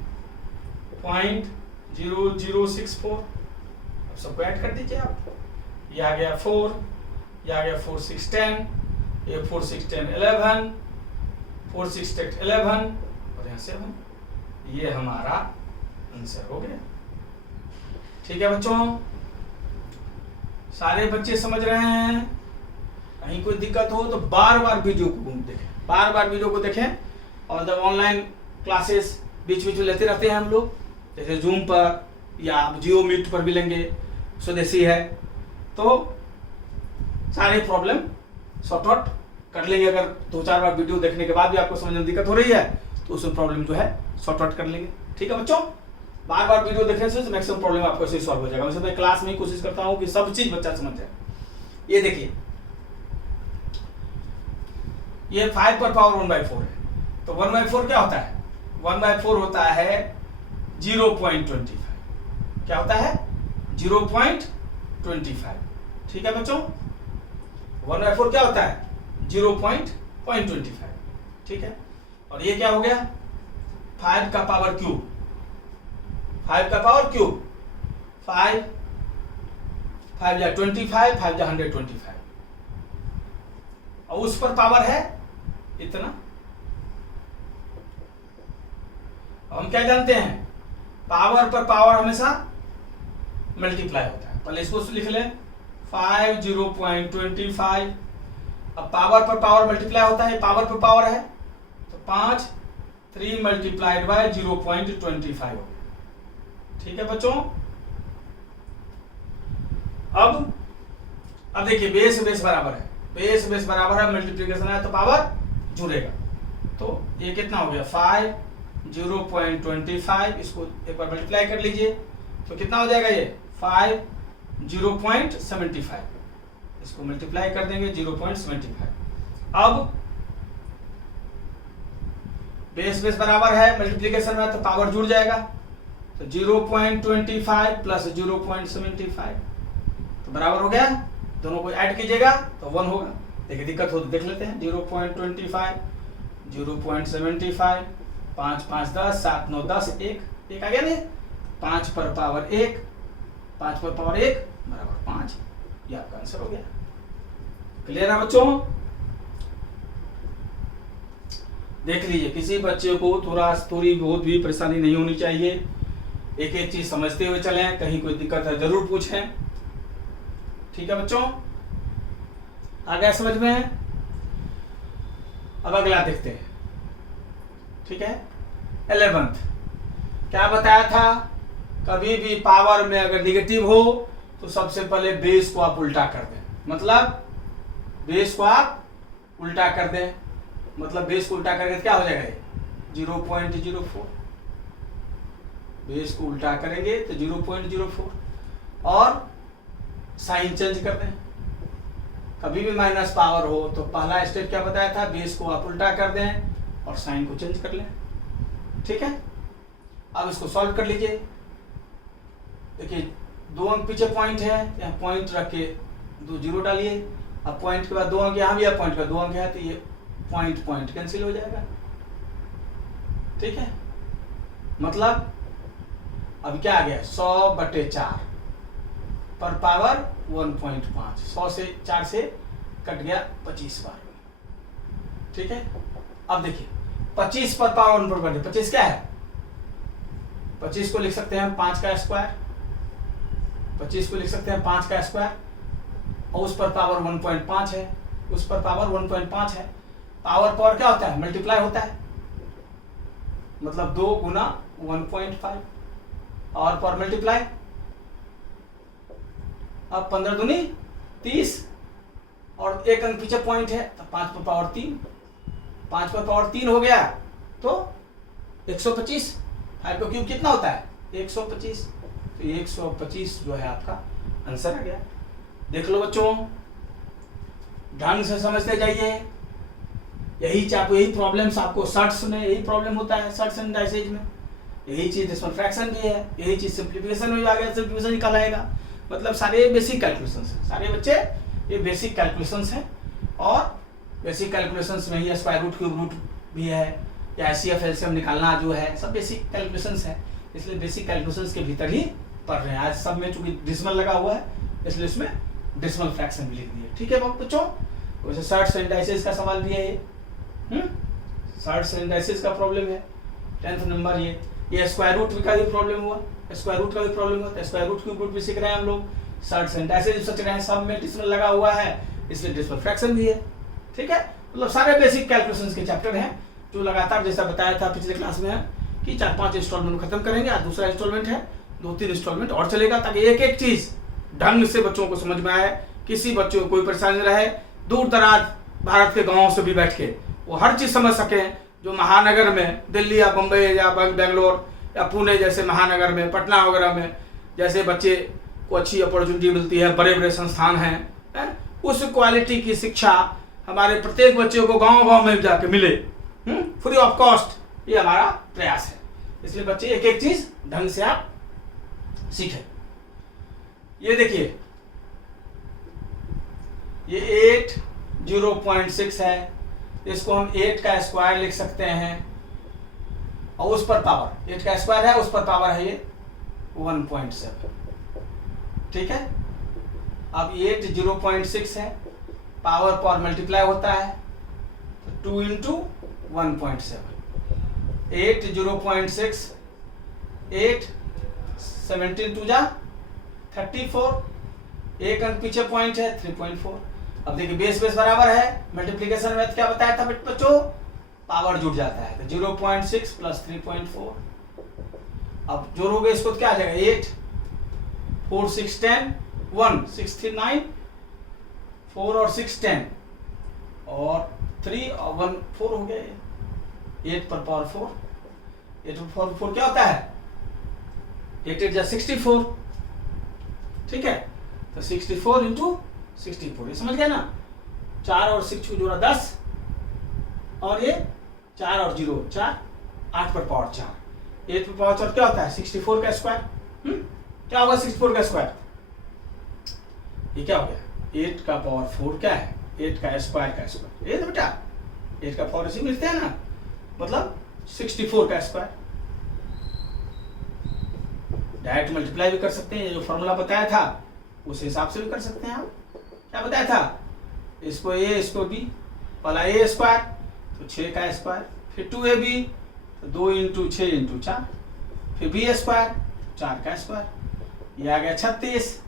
0.0064। अब सबको ऐड कर दीजिए आप। ये आ गया 4, ये आ गया 4 6 10, ये 4 6 10 11, 4 6 10 11 और यहाँ 7। ये हमारा आंसर हो गया। ठीक है बच्चों, सारे बच्चे समझ रहे हैं? कहीं कोई दिक्कत हो तो बार बार वीडियो को देखें, बार बार वीडियो को देखें। और जब ऑनलाइन क्लासेस बीच बीच में लेते रहते हैं हम लोग, जैसे जूम पर या जियो मीट पर भी लेंगे, स्वदेशी है, तो सारे प्रॉब्लम सॉर्ट आउट कर लेंगे। अगर 2-4 बार वीडियो देखने के बाद भी आपको समझने में दिक्कत हो रही है तो उसमें प्रॉब्लम जो है सॉर्ट आउट कर लेंगे। ठीक है बच्चों, बार बार वीडियो देखने से मैक्सिमम प्रॉब्लम आपको ऐसे सॉल्व हो जाएगा। वैसे मैं क्लास में ही कोशिश करता हूँ कि सब चीज बच्चा समझ जाए। ये देखिए, ये 5 पर पावर 1/4 है, तो 1/4 क्या होता है? 1/4 होता है 0.25। क्या होता है? 0.25। ठीक है बच्चों, 1/4 क्या होता है? 0.25। ठीक है, और ये क्या हो गया? 5 का पावर क्यूब, 5 का पावर क्यूब, 5 5 या 25, 5 या 125, और उस पर पावर है इतना। हम क्या जानते हैं? पावर पर पावर हमेशा मल्टीप्लाई होता है। पहले इसको लिख लें, 5 0.25। अब पावर पर पावर मल्टीप्लाई होता है, पावर पर पावर है, तो 5 3 मल्टीप्लाइड बाय 0.25 हो। ठीक है बच्चों, अब देखिए बेस बेस बराबर है, बेस बेस बराबर है, मल्टीप्लिकेशन है तो पावर जुड़ेगा। तो ये कितना हो गया? 5 0.25। इसको एक बार मल्टीप्लाई कर लीजिए तो कितना हो जाएगा? ये 5 0.75। इसको मल्टीप्लाई कर देंगे 0.75। अब बेस बेस बराबर है, मल्टीप्लिकेशन में तो पावर जुड़ जाएगा, तो 0.25 प्लस 0.75 तो बराबर हो गया। दोनों को ऐड कीजिएगा तो 1 होगा। देखिए दिक्कत हो तो देख लेते हैं। 0.25 0.75, 5 5 10, 7 9 10, 1 आ गया नहीं? 5 पर पावर 1, 5 पर पावर 1 बराबर 5। ये आपका आंसर हो गया। क्लियर है बच्चों? देख लीजिए, किसी बच्चे को थोड़ी बहुत भी परेशानी नहीं होनी चाहिए। एक एक चीज समझते हुए चलें, कहीं कोई दिक्कत है जरूर पूछें। ठीक है बच्चों? आ गया समझ में? अब अगला देखते हैं, ठीक है। 11th क्या बताया था, कभी भी पावर में अगर निगेटिव हो तो सबसे पहले बेस को आप उल्टा कर दें, मतलब बेस को आप उल्टा कर दें, मतलब बेस को उल्टा करके क्या हो जाएगा 0.04, बेस को उल्टा करेंगे तो 0.04 और साइन चेंज कर दें। कभी भी माइनस पावर हो तो पहला स्टेप क्या बताया था, बेस को आप उल्टा कर दें और साइन को चेंज कर लें, ठीक है। अब इसको सॉल्व कर लीजिए। देखिए 2 अंक पीछे पॉइंट है, यहाँ पॉइंट रख के 2 जीरो डालिए। अब पॉइंट के बाद 2 अंक यहाँ भी है, पॉइंट के बाद 2 अंक है, तो ये पॉइंट पॉइंट कैंसिल हो जाएगा, ठीक है। मतलब अब क्या आ गया 100/4 पर पावर 1.5, 100 से 4 से कट गया 25 बार, ठीक है। अब देखिए 25 पर पावर 1.5, 25 क्या है, 25 को लिख सकते हैं हम 5 का स्क्वायर, 25 को लिख सकते हैं 5 का स्क्वायर, और उस पर पावर 1.5 है, उस पर पावर 1.5 है। पावर पावर क्या होता है, मल्टीप्लाई होता है, मतलब 2 गुना 1.5 और पर मल्टीप्लाई। अब 15 दूनी 30 और 1 अंक पीछे पॉइंट है तो 5 पर पावर 3, 5 पर पावर 3 हो गया तो 125, 5 का क्यूब कितना होता है 125, तो 125 जो है आपका आंसर आ गया। देख लो बच्चों, ढंग से समझते जाइए। यही प्रॉब्लम्स आपको सर्ट्स में यही प्रॉब्लम होता है, सर्ट्स एंड डाइसेज में यही चीज, इसमें फ्रैक्शन भी है, यही चीज सिंप्लीफिकेशन में आ गया, सिंप्लीफिकेशन निकल आएगा। मतलब सारे बेसिक कैलकुलेशंस हैं, सारे बच्चे ये बेसिक कैलकुलेशंस हैं, और बेसिक कैलकुलेशंस में ही स्क्वायर रूट क्यूब रूट भी है, या एचसीएफ एलसीएम निकालना जो है, सब बेसिक कैलकुलेशंस है। इसलिए बेसिक कैलकुलेशंस के भीतर ही पढ़ रहे हैं। आज सब में चूंकि डिसिमल लगा हुआ है इसलिए इसमें डिसिमल फ्रैक्शन भी लिख दिए, ठीक है बच्चों। वैसे सर्ट्स एंड डाइसेज का सवाल भी है ये, सर्ट्स एंड डाइसेज का प्रॉब्लम है 10th नंबर। ये स्क्वायर रूट का भी प्रॉब्लम हुआ, स्क्वायर रूट का भी प्रॉब्लम हुआ, तो स्क्वायर रूट क्यूब रूट भी सीख रहे हैं हम लोग। सर्ट्स एंड डाइसेज सोच रहे हैं, सब में डिसिमल लगा हुआ है इसलिए डिसिमल फ्रैक्शन भी है, ठीक है। मतलब सारे बेसिक कैलकुलेशंस के चैप्टर हैं जो लगातार जैसा बताया था पिछले क्लास में कि 4-5 इंस्टॉलमेंट खत्म करेंगे, आज दूसरा इंस्टॉलमेंट है, 2-3 इंस्टॉलमेंट और चलेगा, ताकि एक एक चीज ढंग से बच्चों को समझ में आए, किसी बच्चों को कोई परेशानी रहे, दूर दराज भारत के गांवों से भी बैठ के वो हर चीज समझ सकें। जो महानगर में दिल्ली या बम्बई या बेंगलोर या पुणे जैसे महानगर में, पटना वगैरह में जैसे बच्चे को अच्छी अपॉर्चुनिटी मिलती है, बड़े बड़े संस्थान हैं, उस क्वालिटी की शिक्षा हमारे प्रत्येक बच्चे को गांव-गांव में जाके मिले, फ्री ऑफ कॉस्ट, ये हमारा प्रयास है। इसलिए बच्चे एक एक चीज ढंग से आप सीखें। ये देखिए ये 8 0.6 है, इसको हम 8 का स्क्वायर लिख सकते हैं, और उस पर पावर 8 का स्क्वायर है, उस पर पावर है ये 1.7, ठीक है। अब 8 0.6 है, पावर मल्टीप्लाई होता है तो 2 इंटू 1.7, 8 0.6, 8 17 2 जा 34, 1 अंक पीछे पॉइंट है 3.4। अब देखिए बेस बराबर है, मल्टीप्लिकेशन में क्या बताया था बच्चों, पावर जुड़ जाता है, तो 0.6 प्लस 3.4। अब जोड़ोगे इसको तो क्या आ जाएगा 8 4 6 10 1 6 3 9, 4 और 6 10 और 3 और 1 4 हो गया। 8 पर पावर 4, 8 पर पावर 4 क्या होता है 8 8 64, ठीक है। तो 64 इंटू 64, ये समझ गए ना। 4 और 6 जोड़ा 10, और ये 4 और 0 4, 8 पर पावर 4, 8 पर पावर 4 क्या होता है 64 का स्क्वायर। क्या होगा 64 का स्क्वायर, ये क्या हो गया 8 का पावर 4 क्या है 8 का स्क्वायर का स्क्वायर, ये तो बेटा 8 का पावर इसी मिलते हैं ना, मतलब 64 का स्क्वायर। डायरेक्ट मल्टीप्लाई भी कर सकते हैं, ये जो फॉर्मूला बताया था उस हिसाब से भी कर सकते हैं आप। क्या बताया था, इसको ए इसको बी, पहला ए स्क्वायर तो 6 का स्क्वायर, फिर 2ab तो 2 इंटू 6 इंटू 4, फिर बी स्क्वायर 4 का स्क्वायर, ये आ गया 36,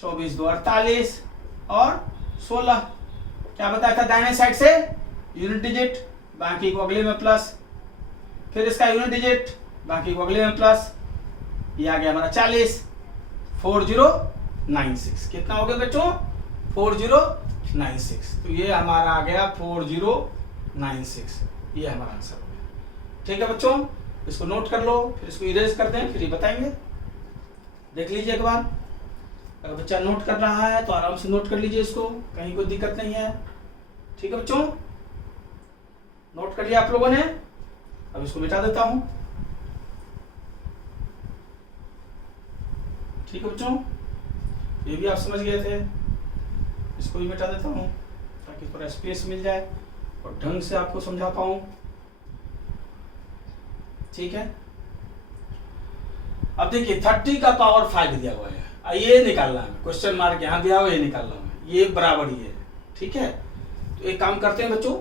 24 2 48 और 16, क्या बताया था, दाहिने साइड से यूनिट डिजिट, बाकी को अगले में प्लस, फिर इसका यूनिट डिजिट, बाकी को अगले में प्लस, ये आ गया हमारा 40, 4096। कितना हो गया बच्चों, 4096। तो ये हमारा आ गया 4096, ये हमारा आंसर हो गया। ठीक है बच्चों, इसको नोट कर लो, फिर इसको इरेज कर दें, फिर ये बताएंगे। देख लीजिए एक बार, अगर बच्चा नोट कर रहा है तो आराम से नोट कर लीजिए इसको, कहीं कोई दिक्कत नहीं है। ठीक है बच्चों, नोट कर लिया आप लोगों ने। अब इसको मिटा देता हूं। ठीक है बच्चों, ये भी आप समझ गए थे, इसको भी मिटा देता हूं ताकि थोड़ा स्पेस मिल जाए और ढंग से आपको समझा पाऊं। ठीक है, अब देखिए 30 का पावर 5 दिया हुआ है, ये निकालना है, क्वेश्चन मार्क यहाँ दिया हुआ, ये निकालना है, ये बराबर ही है। ठीक है, तो एक काम करते हैं बच्चों,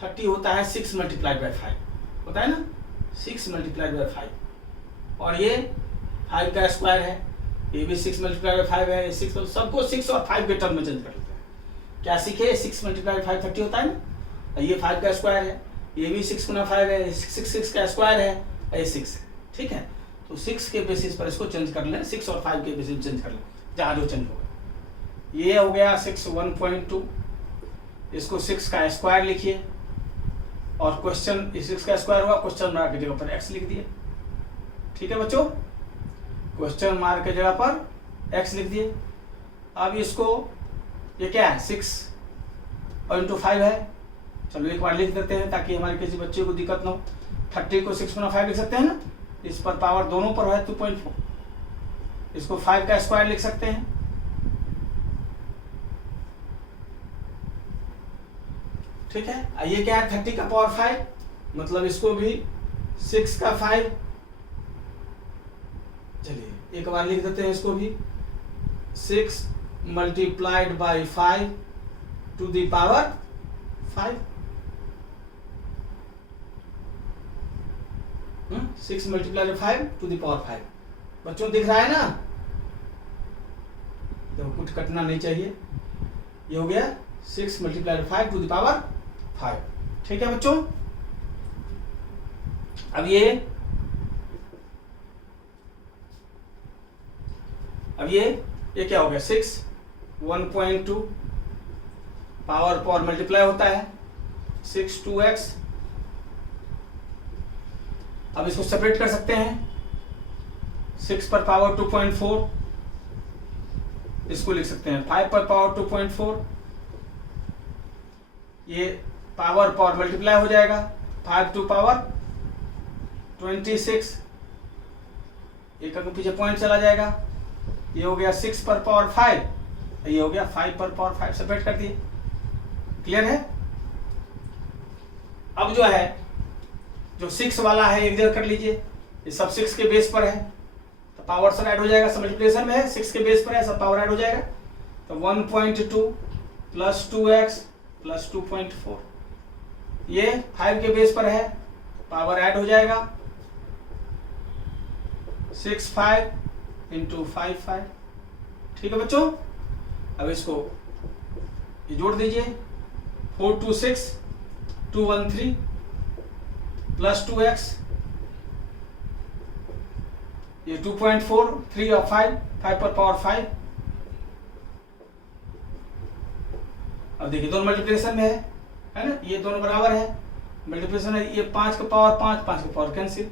30 होता है 6 मल्टीप्लाइड बाई 5, होता है ना, 6 मल्टीप्लाइड बाई 5, और ये 5 का स्क्वायर है, ये भी 6 मल्टीप्लाइड बाई 5 है, 6, सबको 6 और 5 के टर्म में चेंज कर लेते हैं। क्या सीखे, 6 मल्टीप्लाइड बाई 5 30 होता है ना, ये 5 का स्क्वायर है, ये भी 6 गुना 5 है, 6 का स्क्वायर है, ये 6 है। ठीक है, तो 6 के बेसिस पर इसको चेंज कर लें, 6 और 5 के बेसिस पर चेंज कर लें, जहाँ जो चेंज होगा। ये हो गया 6 1.2, इसको 6 का स्क्वायर लिखिए, और क्वेश्चन 6 का स्क्वायर हुआ, क्वेश्चन मार्क की जगह पर x लिख दिए। ठीक है बच्चों, क्वेश्चन मार्क की जगह पर x लिख दिए। अब इसको, ये क्या है, 6.5 है, चलो एक बार लिख देते हैं ताकि हमारे किसी बच्चे को दिक्कत ना हो। 30 को 6 गुना 5 लिख सकते हैं ना, इस पर पावर दोनों पर है 2.4, इसको 5 का स्क्वायर लिख सकते हैं। ठीक है, ये क्या है, 30 का पावर 5, मतलब इसको भी 6 का 5, चलिए एक बार लिख देते हैं इसको भी, 6 multiplied by 5 to the power 5, 6 multiplied 5 to the power 5। बच्चों दिख रहा है ना, तो कुछ कटना नहीं चाहिए। ये हो गया 6 मल्टीप्लाइड 5 टू द पावर 5। ठीक है बच्चों, अब ये क्या हो गया, 6 1.2 पावर मल्टीप्लाई होता है 6 2x। अब इसको सेपरेट कर सकते हैं, 6 पर पावर 2.4, इसको लिख सकते हैं 5 पर पावर 2.4, ये पावर मल्टीप्लाई हो जाएगा, 5 टू पावर 26, एक अंक पीछे पॉइंट चला जाएगा, ये हो गया 6 पर पावर 5, ये हो गया 5 पर पावर 5, सेपरेट कर दिए। क्लियर है। अब जो है, जो 6 वाला है एक जगह कर लीजिए, ये सब 6 के बेस पर है, तो पावर सब ऐड हो जाएगा, सब मल्टीप्लिकेशन में है, 6 के बेस पर है, सब पावर ऐड हो जाएगा, तो 1.2 प्लस 2x प्लस 2.4, ये 5 के बेस पर है, पावर ऐड हो जाएगा, 6 5 इंटू 5 5। ठीक है बच्चों, अब इसको ये जोड़ दीजिए, 4 2 6 2 1 3 प्लस 2x, ये 2.4 3 और 5 5 पर पावर 5। अब देखिए दोनों मल्टीप्लिकेशन में है ना, ये दोनों बराबर है, मल्टीप्लिकेशन है, ये 5 का पावर 5 5 का पावर कैंसिल।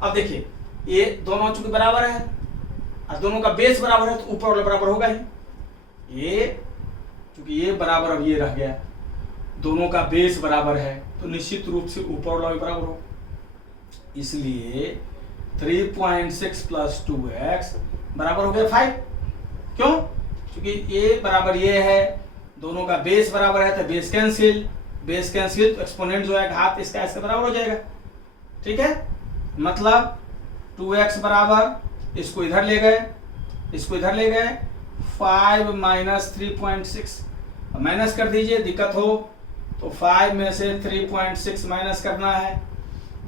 अब देखिए ये दोनों चूंकि बराबर है और दोनों का बेस बराबर है, तो ऊपर वाला बराबर होगा ही, ये चूंकि ये बराबर, अब ये रह गया, दोनों का बेस बराबर है तो निश्चित रूप से ऊपर वाला भी बराबर हो, इसलिए 3.6 प्लस 2x बराबर हो गया 5। क्यों, क्योंकि ये बराबर ये है, दोनों का बेस बराबर है, तो बेस कैंसिल, बेस कैंसिल, तो एक्सपोनेंट जो है घात इसका इसका बराबर हो जाएगा। ठीक है, मतलब 2x बराबर, इसको इधर ले गए, इसको इधर ले गए, 5 माइनस 3.6, माइनस कर दीजिए, दिक्कत हो तो 5 में से 3.6 माइनस करना है,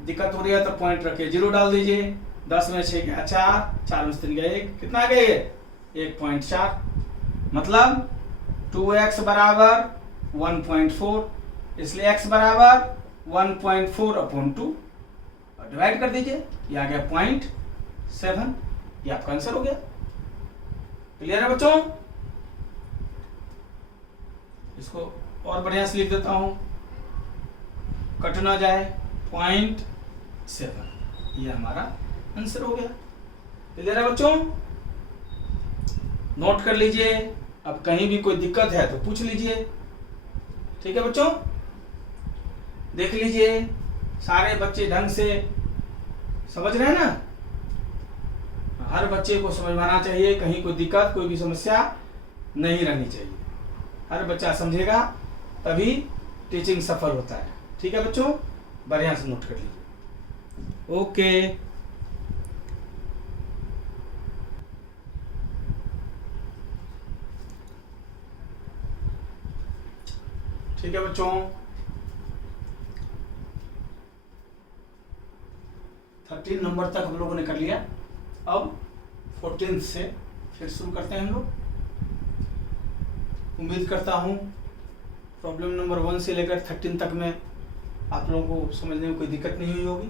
दिक्कत हो रही है तो पॉइंट रखिए, 0 डाल दीजिए, 10 में 6 गया 4, 4 में से 3 गया 1, कितना आ गया ये 1.4, मतलब 2x बराबर 1.4, इसलिए x बराबर 1.4/2 और डिवाइड कर दीजिए, ये आ गया 0.7। ये आपका आंसर हो गया। क्लियर है बच्चों? इसको और बढ़िया से लिख देता हूं, कट ना जाए, 0.7, ये हमारा आंसर हो गया। क्लियर है बच्चों? नोट कर लीजिए, अब कहीं भी कोई दिक्कत है तो पूछ लीजिए। ठीक है बच्चों? देख लीजिए, सारे बच्चे ढंग से समझ रहे हैं ना? हर बच्चे को समझ में आना चाहिए, कहीं कोई दिक्कत, कोई भी समस्या नहीं रहनी चाहिए। हर बच्चा समझेगा तभी टीचिंग सफल होता है। ठीक है बच्चों? बढ़िया से नोट कर लीजिए। ओके, ठीक है बच्चों, 13 नंबर तक हम लोगों ने कर लिया। अब 14 से फिर शुरू करते हैं हम लोग। उम्मीद करता हूँ प्रॉब्लम नंबर 1 से लेकर 13 तक में आप लोगों को समझने में कोई दिक्कत नहीं हुई होगी।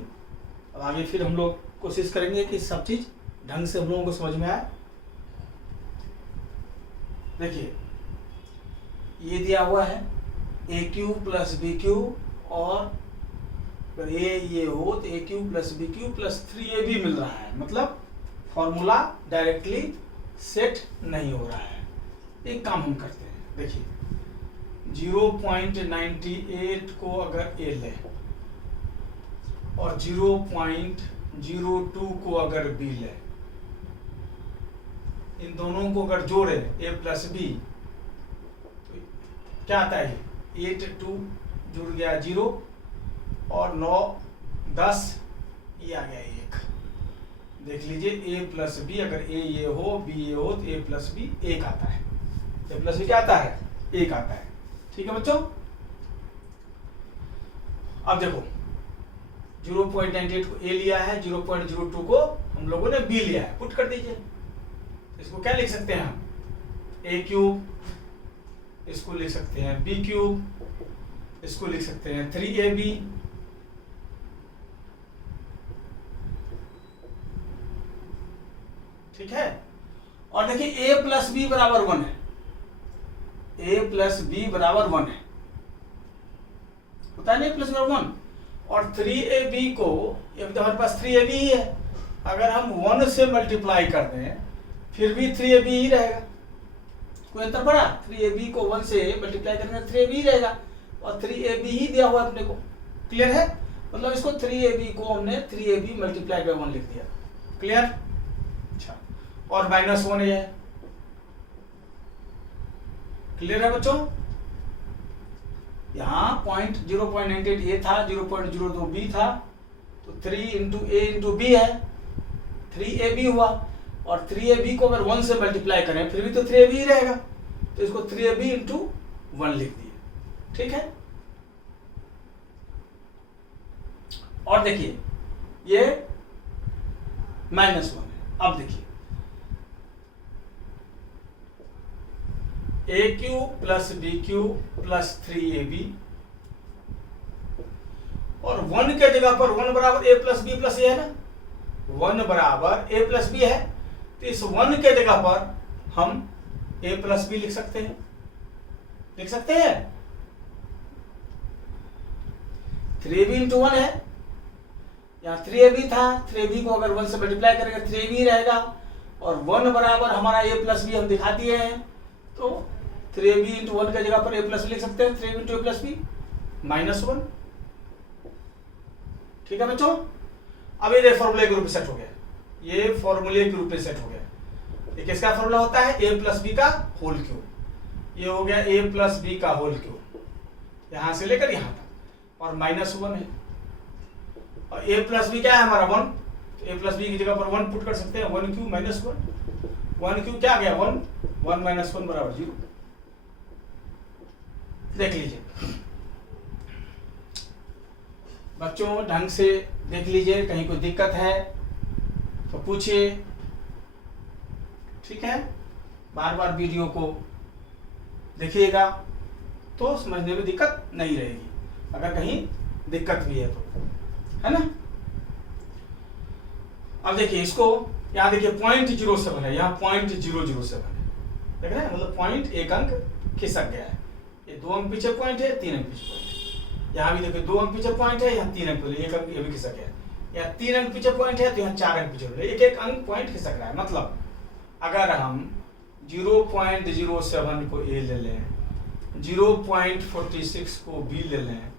अब आगे फिर हम लोग कोशिश करेंगे कि सब चीज़ ढंग से हम लोगों को समझ में आए। देखिए, ये दिया हुआ है AQ + BQ, और अगर ये हो तो AQ + BQ + 3AB मिल रहा है, मतलब फॉर्मूला डायरेक्टली सेट नहीं हो रहा है। एक काम हम करते हैं, देखिए 0.98 को अगर A ले और 0.02 को अगर B ले, इन दोनों को अगर जोड़े A + B, तो क्या आता है? 8 2 जुड़ गया 0 और 9 10, ये आ गया 1। देख लीजिए, A + B, अगर A ये हो, B ये हो, तो A + B 1 आता है। A + B क्या आता है? 1 आता है। ठीक है बच्चों? अब देखो, 0.98 को A लिया है, 0.02 को हम लोगों ने B लिया है, पुट कर दीजिए। इसको क्या लिख सकते हैं हम? A3, इसको लिख सकते हैं B3, इसको लिख सकते हैं 3AB, ठीक है? और देखिए A + B = 1 है, A + B = 1 है, होता है ना? A + B = 1। और 3AB को, ये तो हमारे पास 3AB ही है, अगर हम 1 से मल्टीप्लाई कर दें फिर भी 3AB ही रहेगा। कोई अंतर पड़ा? 3AB को 1 से मल्टीप्लाई करेंगे 3AB ही रहेगा, और 3AB ही दिया हुआ अपने को। क्लियर है? मतलब इसको 3AB को हमने 3AB × 1 लिख दिया। क्लियर? अच्छा, और -1 ये है। क्लियर है बच्चों? यहाँ 0.98 A था, 0.02 B था, तो 3 × A × B है, 3AB हुआ। और 3AB को अगर 1 से मल्टीप्लाई करें फिर भी तो 3AB ही रहेगा, तो इसको 3AB × 1 लिख दिए। ठीक है? और देखिए ये -1 है। अब देखिए AQ + BQ + 3AB, और 1 के जगह पर 1 = A + B + A है ना, 1 = A + B है, तो इस 1 के जगह पर हम A + B लिख सकते हैं। लिख सकते हैं? 3AB × 1 है, यहाँ 3AB था, 3AB को अगर 1 से मल्टीप्लाई करेंगे 3AB रहेगा, और 1 = हमारा A + B हम दिखा दिए हैं, तो 3AB × 1 के जगह पर A + B लिख सकते हैं, 3AB × A + B -1। ठीक है बच्चों? अब ये फॉर्मूले के रूप में सेट हो गया, ये फॉर्मूले के रूप में सेट हो गया। ये किसका फॉर्मूला होता है? A + B का होल क्यूब। ये हो गया A + B का होल क्यूब, यहां से लेकर यहां तक, और -1 है। और A + B क्या है हमारा? 1, तो A + B की जगह पर 1 पुट कर सकते हैं, 1 क्यूब -1, 1 क्यूब क्या आ गया? 1, 1 - 1 = 0। देख लीजिए बच्चों, ढंग से देख लीजिए, कहीं कोई दिक्कत है तो पूछिए। ठीक है? बार बार वीडियो को देखिएगा, तो समझने में दिक्कत नहीं रहेगी, अगर कहीं दिक्कत भी है तो, है ना। अब देखिए इसको, यहाँ देखिए 0.07 है, यहाँ 0.007 है, देख रहे हैं, मतलब पॉइंट एक अंक खिसक गया है। ये 2 अंक पीछे पॉइंट है, 3 अंक पीछे पॉइंट है। यहाँ भी देखिए 2 अंक पीछे पॉइंट है, यहाँ 3 अंक, एक अंक ये भी खिसक गया है। यहाँ 3 अंक पीछे पॉइंट है, तो यहाँ 4 अंक पीछे, एक एक अंक पॉइंट खिसक रहा है। मतलब अगर हम 0.07 को ए ले लें, 0.46 को बी ले लें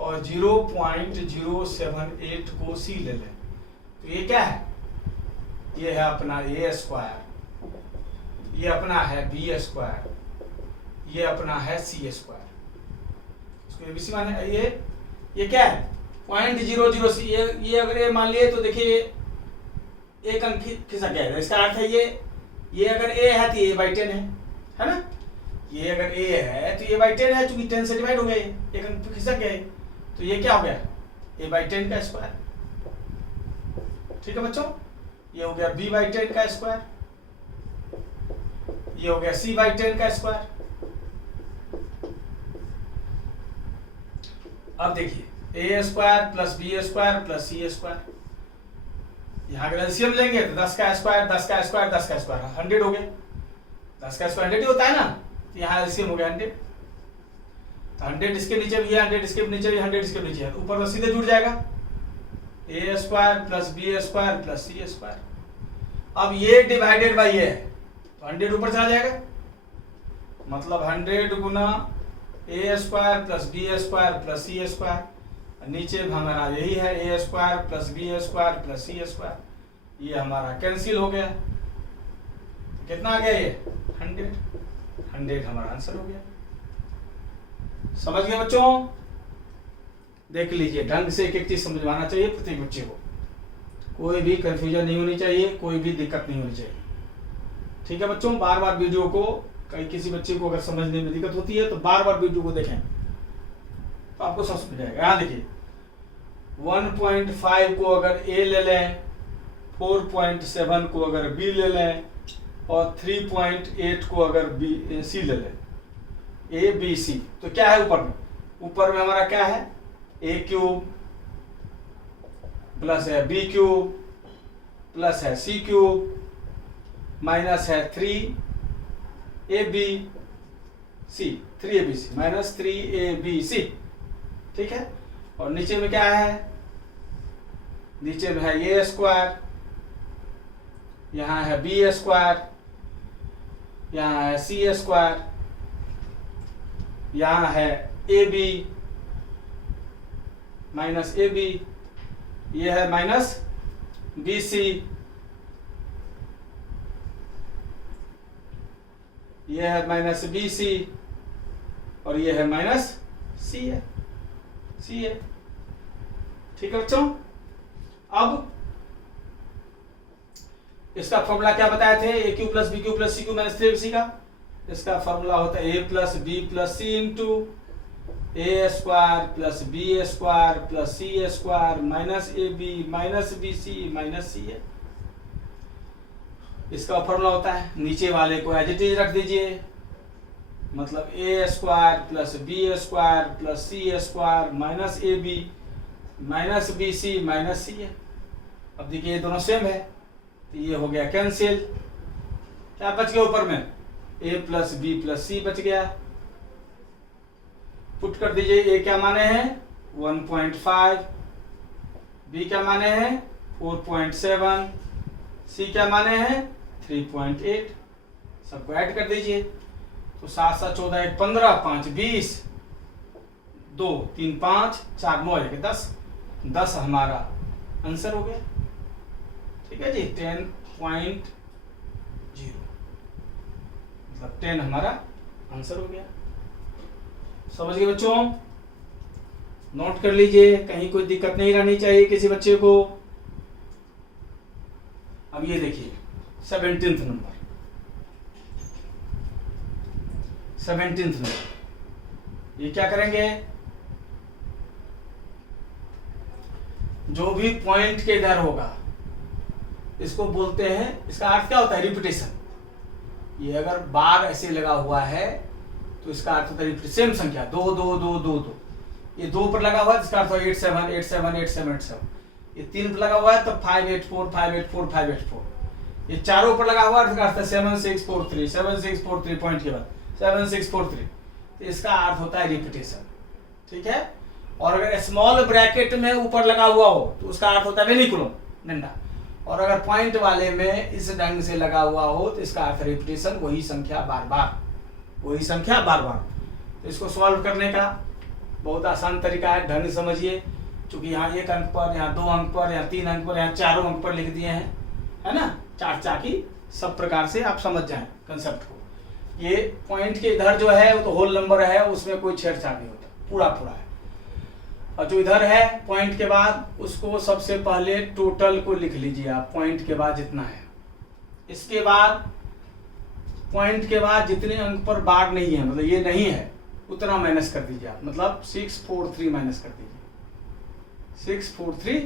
और 0.078 को सी ले लें, तो ये क्या है, ये है अपना ए स्क्वायर, ये अपना है बी स्क्वायर, ये अपना है सी स्क्वायर। इसको एबीसी माने, ये क्या है 0.00, ये अगर ये मान लिए तो देखिए एक अंक खिसक गया, इसका अर्थ है ये अगर a है तो a बाई 10 है ना। ये अगर a है तो a बाई 10 है, चूंकि 10 से डिवाइड हो गए, एक अंक खिसक गए, तो ये क्या हो गया a बाई 10 का स्क्वायर। ठीक है बच्चों, ये हो गया b बाई 10 का स्क्वायर, ये हो गया c बाई 10 का स्क्वायर। अब देखिए a square plus b square plus c square, यहाँ अगर एलसीएम लेंगे तो 10 का स्क्वायर 10 का स्क्वायर 10 का स्क्वायर 100 हो गया, 10 का स्क्वायर 100 ही होता है ना, तो यहाँ एलसीएम हो गया 100, तो 100 इसके नीचे भी है, 100 इसके नीचे भी, 100 इसके नीचे है, ऊपर तो सीधे जुड़ जाएगा a square plus b square plus c square. अब ये डिवाइडेड बाई ये है तो 100 ऊपर चला जाएगा, मतलब 100 गुना a square plus b square plus c square, नीचे हमारा यही है a square plus b square plus c square, ये हमारा कैंसिल हो गया, कितना आ गया ये 100 हमारा आंसर हो गया। समझ गए बच्चों, देख लीजिए, ढंग से एक एक चीज समझवाना चाहिए प्रत्येक बच्चे को, कोई भी कंफ्यूजन नहीं होनी चाहिए, कोई भी दिक्कत नहीं होनी चाहिए। ठीक है बच्चों, बार बार वीडियो को, कहीं किसी बच्चे को अगर समझने में दिक्कत होती है तो बार बार वीडियो को देखें तो आपको समझ में जाएगा। यहाँ देखिए 1.5 को अगर a ले लें, 4.7 को अगर b ले लें और 3.8 को अगर c ले लें, a b c, तो क्या है ऊपर में हमारा क्या है a क्यूब प्लस है b क्यूब प्लस है c क्यूब माइनस है 3abc माइनस 3abc। ठीक है, और नीचे में क्या है, नीचे में है a स्क्वायर, यहाँ है b स्क्वायर, यहाँ है c स्क्वायर, यहाँ है ab माइनस ab, ये है माइनस bc, ये है माइनस bc और ये है माइनस c है। ठीक है बच्चों, अब इसका फॉर्मूला क्या बताए थे, a cube plus b cube plus c cube minus 3ac का, इसका फॉर्मूला होता है a plus b plus c into a square plus b square plus c square minus a b minus b c minus c है। इसका formula होता है, नीचे वाले को एज इट इज रख दीजिए, मतलब a square plus b square plus c square minus a b minus b c minus c है। अब देखिए ये दोनों सेम है तो ये हो गया कैंसिल, क्या बच गया ऊपर में, ए प्लस बी प्लस सी बच गया। पुट कर दीजिए, ए क्या माने हैं 1.5, बी क्या माने हैं 4.7, सी क्या माने हैं 3.8, सबको ऐड कर दीजिए, तो 7 7 14 1 15 5 20 2 3 5 4 9 1 10 हमारा आंसर हो गया। ठीक है जी, 10.0 मतलब 10 हमारा आंसर हो गया। समझ गए बच्चों, नोट कर लीजिए, कहीं कोई दिक्कत नहीं रहनी चाहिए किसी बच्चे को। अब ये देखिए 17th नंबर, 17th नंबर, ये क्या करेंगे, जो भी पॉइंट के इधर होगा इसको बोलते हैं, इसका अर्थ क्या होता है रिपीटेशन। ये अगर बार ऐसे लगा हुआ है तो इसका अर्थ होता है सेम संख्या 2 2 2 2 2। ये 2 पर लगा हुआ है, इसका अर्थ 8 7 8 7 8 7 8 7। ये 3 पर लगा हुआ है तो 5 8 4 5 8 4 5 8 4। ये चारों पर लगा हुआ है, इसका अर्थ है 7 6 4 3 7 6 4 3 पॉइंट के बाद 7 6 4 3। तो इसका अर्थ होता है रिपीटेशन, ठीक है। और अगर स्मॉल ब्रैकेट में ऊपर लगा हुआ हो तो उसका अर्थ होता है वेनिकुलम, डंडा। और अगर पॉइंट वाले में इस ढंग से लगा हुआ हो तो इसका अर्थ रिपीटेशन, वही संख्या बार बार, वही संख्या बार बार। तो इसको सॉल्व करने का बहुत आसान तरीका है, ढंग समझिए। क्योंकि यहाँ 1 अंक पर, यहाँ 2 अंक पर, यहाँ 3 अंक पर, यहाँ 4 अंक पर लिख दिए हैं, है ना, चार चाकी, सब प्रकार से आप समझ जाएं कंसेप्ट को। ये पॉइंट के इधर जो है वो तो होल नंबर है, उसमें कोई छेड़छाड़ नहीं होता, पूरा पूरा है। और जो इधर है पॉइंट के बाद, उसको सबसे पहले टोटल को लिख लीजिए आप, पॉइंट के बाद जितना है। इसके बाद पॉइंट के बाद जितने अंक पर बार नहीं है, मतलब ये नहीं है, उतना माइनस कर दीजिए आप, मतलब 643 माइनस कर दीजिए। 643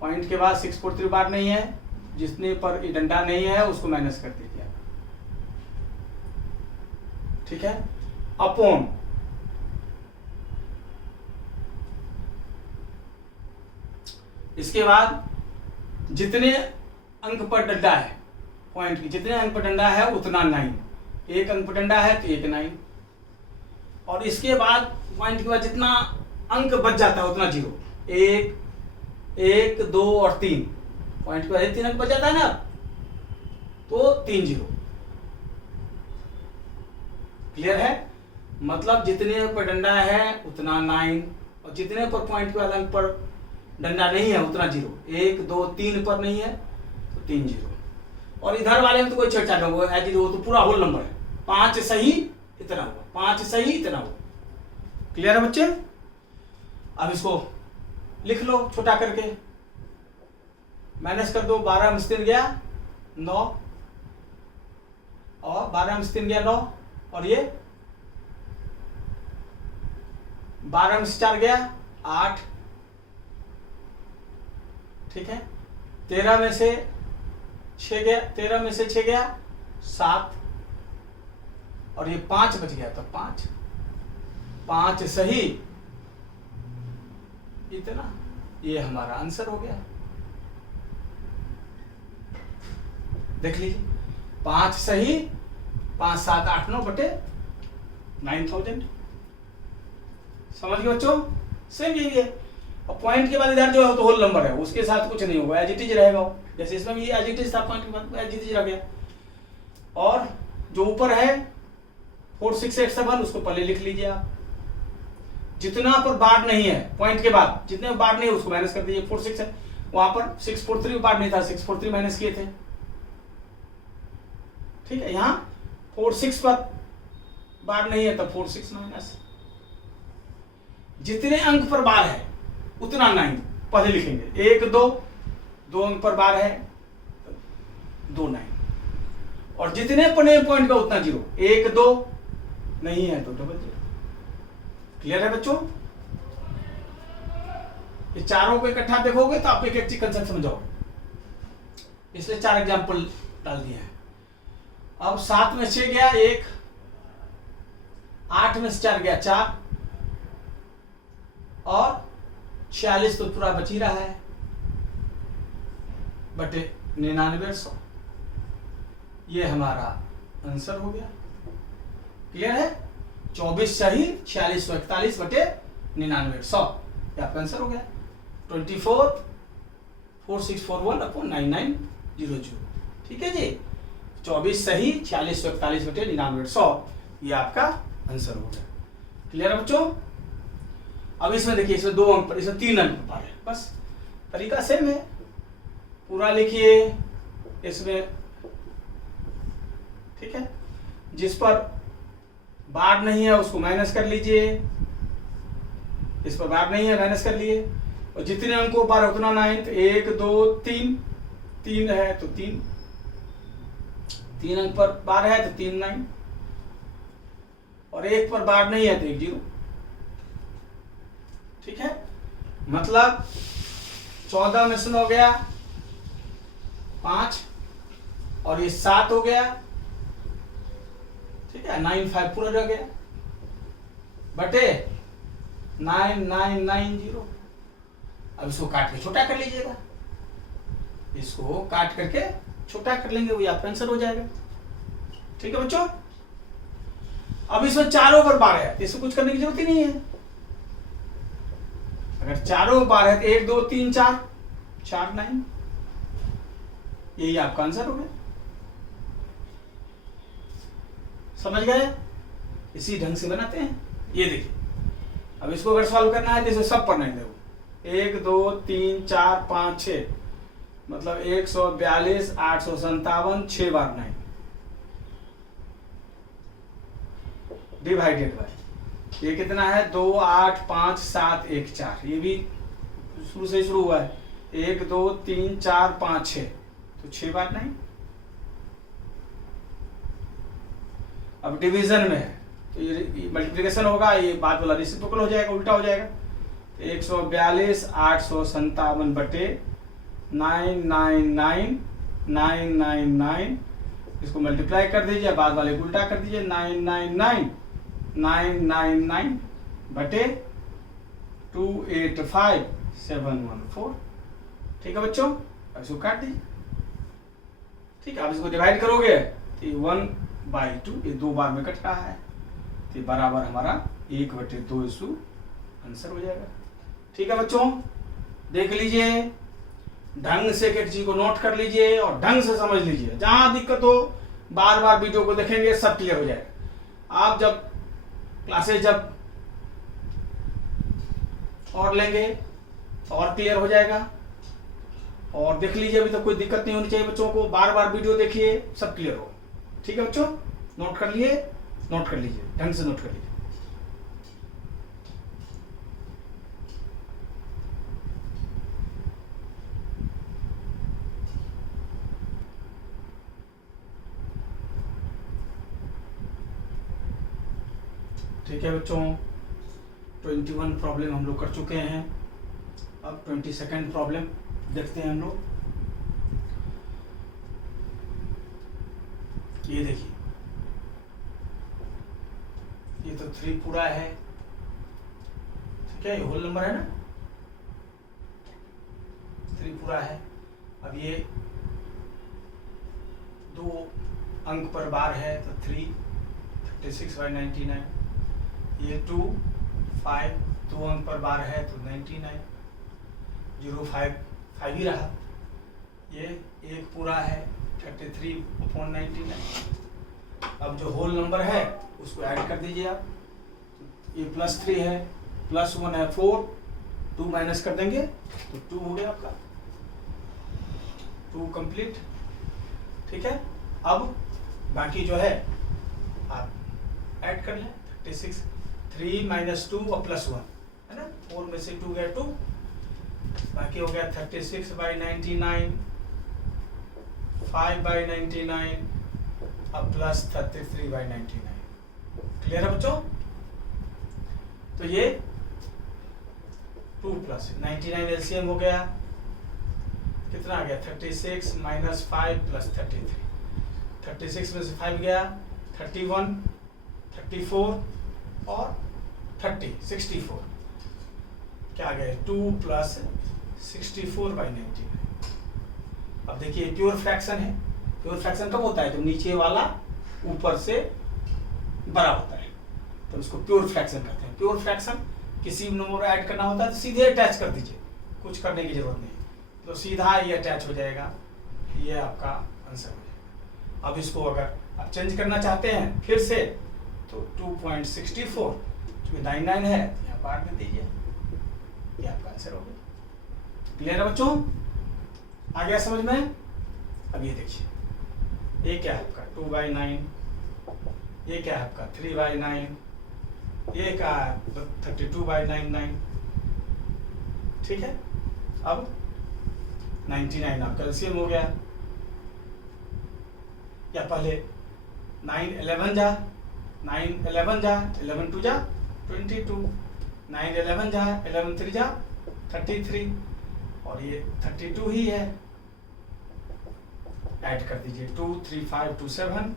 पॉइंट के बाद 643 बार नहीं है, जितने पर डंडा नहीं है उसको माइनस कर दीजिए आप, ठीक है। अपॉन इसके बाद जितने अंक पर डंडा है, पॉइंट की जितने अंक पर डंडा है उतना 9। 1 अंक पर डंडा है तो 1 9। और इसके बाद पॉइंट के बाद जितना अंक बच जाता है उतना 0। 1 1 2 और 3, पॉइंट के बाद 3 अंक बच जाता है ना, तो 3 0। क्लियर है? मतलब जितने पर डंडा है उतना 9, और जितने पर पॉइंट के बाद अंक पर डंडा नहीं है उतना 0। 1 2 3 पर नहीं है तो 3 0। और इधर वाले में तो कोई छेड़छाड़ नहीं होगा, वो तो पूरा होल नंबर है। 5 सही इतना हुआ, 5 सही इतना हुआ। क्लियर है बच्चे? अब इसको लिख लो छोटा करके, माइनस कर दो। 12 में से 3 गया 9, और 12 में से 3 गया 9, और ये 12 में से 4 गया 8, ठीक है। 13 में से 6 गया, 13 में से 6 गया 7, और ये 5 बच गया तो 5 सही इतना। ये हमारा आंसर हो गया, देख लीजिए। 5 सही, 5 7 8 9 बटे 9000। समझ गए बच्चों? सेम यही है। और पॉइंट के बाद इधर जो है तो होल नंबर है, उसके साथ कुछ नहीं होगा, एज इट इज रहेगा। जैसे इसमें भी एज इट इज था, पॉइंट के बाद एज इट इज रह गया। और जो ऊपर है 4687 उसको पहले लिख लीजिए आप। जितना पर बार नहीं है पॉइंट के बाद, जितने बार नहीं है उसको माइनस कर दीजिए। 46 है, वहां पर 643 बार नहीं था, 643 माइनस किए थे, ठीक है। यहाँ 46 पर बार नहीं है तो 46 माइनस। जितने अंक पर बार है उतना 9 पहले लिखेंगे। 1 2 अंक पर बार है 2 9, और जितने पर नहीं पॉइंट का उतना 0। 1 2 नहीं है तो डबल 0। क्लियर है बच्चों? ये चारों को इकट्ठा देखोगे तो आप एक एक चीज कंसेप्ट समझोगे, इसलिए 4 एग्जाम्पल डाल दिए हैं। अब 7 में 6 गया 1, 8 में से 4 गया 4, और 46 तो पूरा बच ही रहा है बटे 9900। ये हमारा आंसर हो गया। क्लियर है? 24 सही, 4641 बटे 9900, ये आपका आंसर हो गया। 24 4641 अपॉन 9900, ठीक है जी। 24 सही, 4641 बटे 9900, ये आपका आंसर हो गया। क्लियर है बच्चों? अब इसमें देखिए, इसमें 2 अंक पर, इसमें 3 अंक पर है, बस तरीका सेम है। पूरा लिखिए इसमें, ठीक है। जिस पर बार नहीं है उसको माइनस कर लीजिए, इस पर बार नहीं है माइनस कर लिए। और जितने अंकों बार उतना 9, तो 1 2 3, 3 है तो 3 अंक पर बार है तो 3 9, और 1 पर बार नहीं है तो 1 0, ठीक है। मतलब 14 में से 9 गया 5, और ये 7 हो गया, ठीक है, 95 पूरा रह गया बटे 9990। अब इसको काट के छोटा कर लीजिएगा, इसको काट करके छोटा कर लेंगे, वो आपका आंसर हो जाएगा। ठीक है बच्चों, अब इसमें चारों पर 12 है, इसको कुछ करने की जरूरत ही नहीं है। अगर चारों 12 है तो 1 2 3 4 4 9, यही आपका आंसर हो गया। समझ गए? इसी ढंग से बनाते हैं। ये देखिए, अब इसको अगर सॉल्व करना है तो इसे सब पर नहीं दो, 1 2 3 4 5 6, मतलब 142 857 6 बार 9 डिवाइडेड बाय ये कितना है 2 8 5 7 1 4, ये भी शुरू से शुरू हुआ है 1 2 3 4 5 6, तो 6 बार 9। अब डिवीजन में है तो ये मल्टीप्लिकेशन होगा, ये बाद वाला रेसिप्रोकल हो जाएगा, उल्टा हो जाएगा। 142 857 बटे 999 इसको मल्टीप्लाई कर दीजिए, बाद वाले को उल्टा कर दीजिए, 999 बटे 285714। ठीक है बच्चों, अब इसको काट दीजिए। ठीक है, अब इसको डिवाइड करोगे तो 1/2, ये 2 बार में कट रहा है, तो बराबर हमारा 1/2 आंसर हो जाएगा। ठीक है बच्चों, देख लीजिए, ढंग से एक चीज को नोट कर लीजिए और ढंग से समझ लीजिए। जहां दिक्कत हो बार बार वीडियो को देखेंगे, सब क्लियर हो जाएगा। आप जब क्लासेस जब और लेंगे और क्लियर हो जाएगा। और देख लीजिए, अभी तक कोई दिक्कत नहीं होनी चाहिए बच्चों को, बार बार वीडियो देखिए, सब क्लियर हो। ठीक है बच्चों, नोट कर लिए, नोट कर लीजिए, ढंग से नोट कर लीजिए। ठीक है बच्चों, 21 प्रॉब्लम हम लोग कर चुके हैं। अब 22nd प्रॉब्लम देखते हैं हम लोग। ये देखिए, ये तो 3 पूरा है, ठीक है, ये होल नंबर है ना, 3 पूरा है। अब ये 2 अंक पर बार है तो 3 36/99, ये 2 5 2 अंक पर बार है तो 99, 0 5 5 ही रहा। ये 1 पूरा है 33/99। अब जो होल नंबर है उसको ऐड कर दीजिए आप, ये +3 है, +1 है 4, 2 माइनस कर देंगे तो 2 हो गया आपका, 2 कंप्लीट। ठीक है, अब बाकी जो है आप ऐड कर लें, 36 3 - 2 और +1 है ना, 4 में से 2 गया 2, बाकी हो गया 36/99, 5/99 अब +33/99। क्लियर है बच्चों? तो ये 2 + 99 एलसीएम हो गया, कितना आ गया 36 - 5 + 33, 36 में से 5 गया 31, 34 और 30 64, क्या आ गया 2 + 64/99। अब देखिए प्योर फ्रैक्शन है, प्योर फ्रैक्शन कब होता है जब नीचे वाला ऊपर से बड़ा होता है, तो उसको प्योर फ्रैक्शन कहते हैं। प्योर फ्रैक्शन किसी नंबर ऐड करना होता है तो सीधे अटैच कर दीजिए, कुछ करने की जरूरत नहीं, तो सीधा ये अटैच हो जाएगा, ये आपका आंसर हो जाएगा। अब इसको अगर आप चेंज करना चाहते हैं फिर से तो 2.64 जो 99 है यहाँ बाहर में दीजिए, ये आपका आंसर हो गया। क्लियर है बच्चों? आ गया समझ में? अब ये देखिए, ये क्या है आपका 2/9, ये क्या है आपका 3/9, ये क्या है 32/99। ठीक है, अब 99 आपका एलसीएम हो गया, या पहले 9 11 जा 9 11 जा 11 2 जा 22, 9 11 जा 11 3 जा 33, और ये 32 ही है, ऐड कर दीजिए 2 3 5 2 7,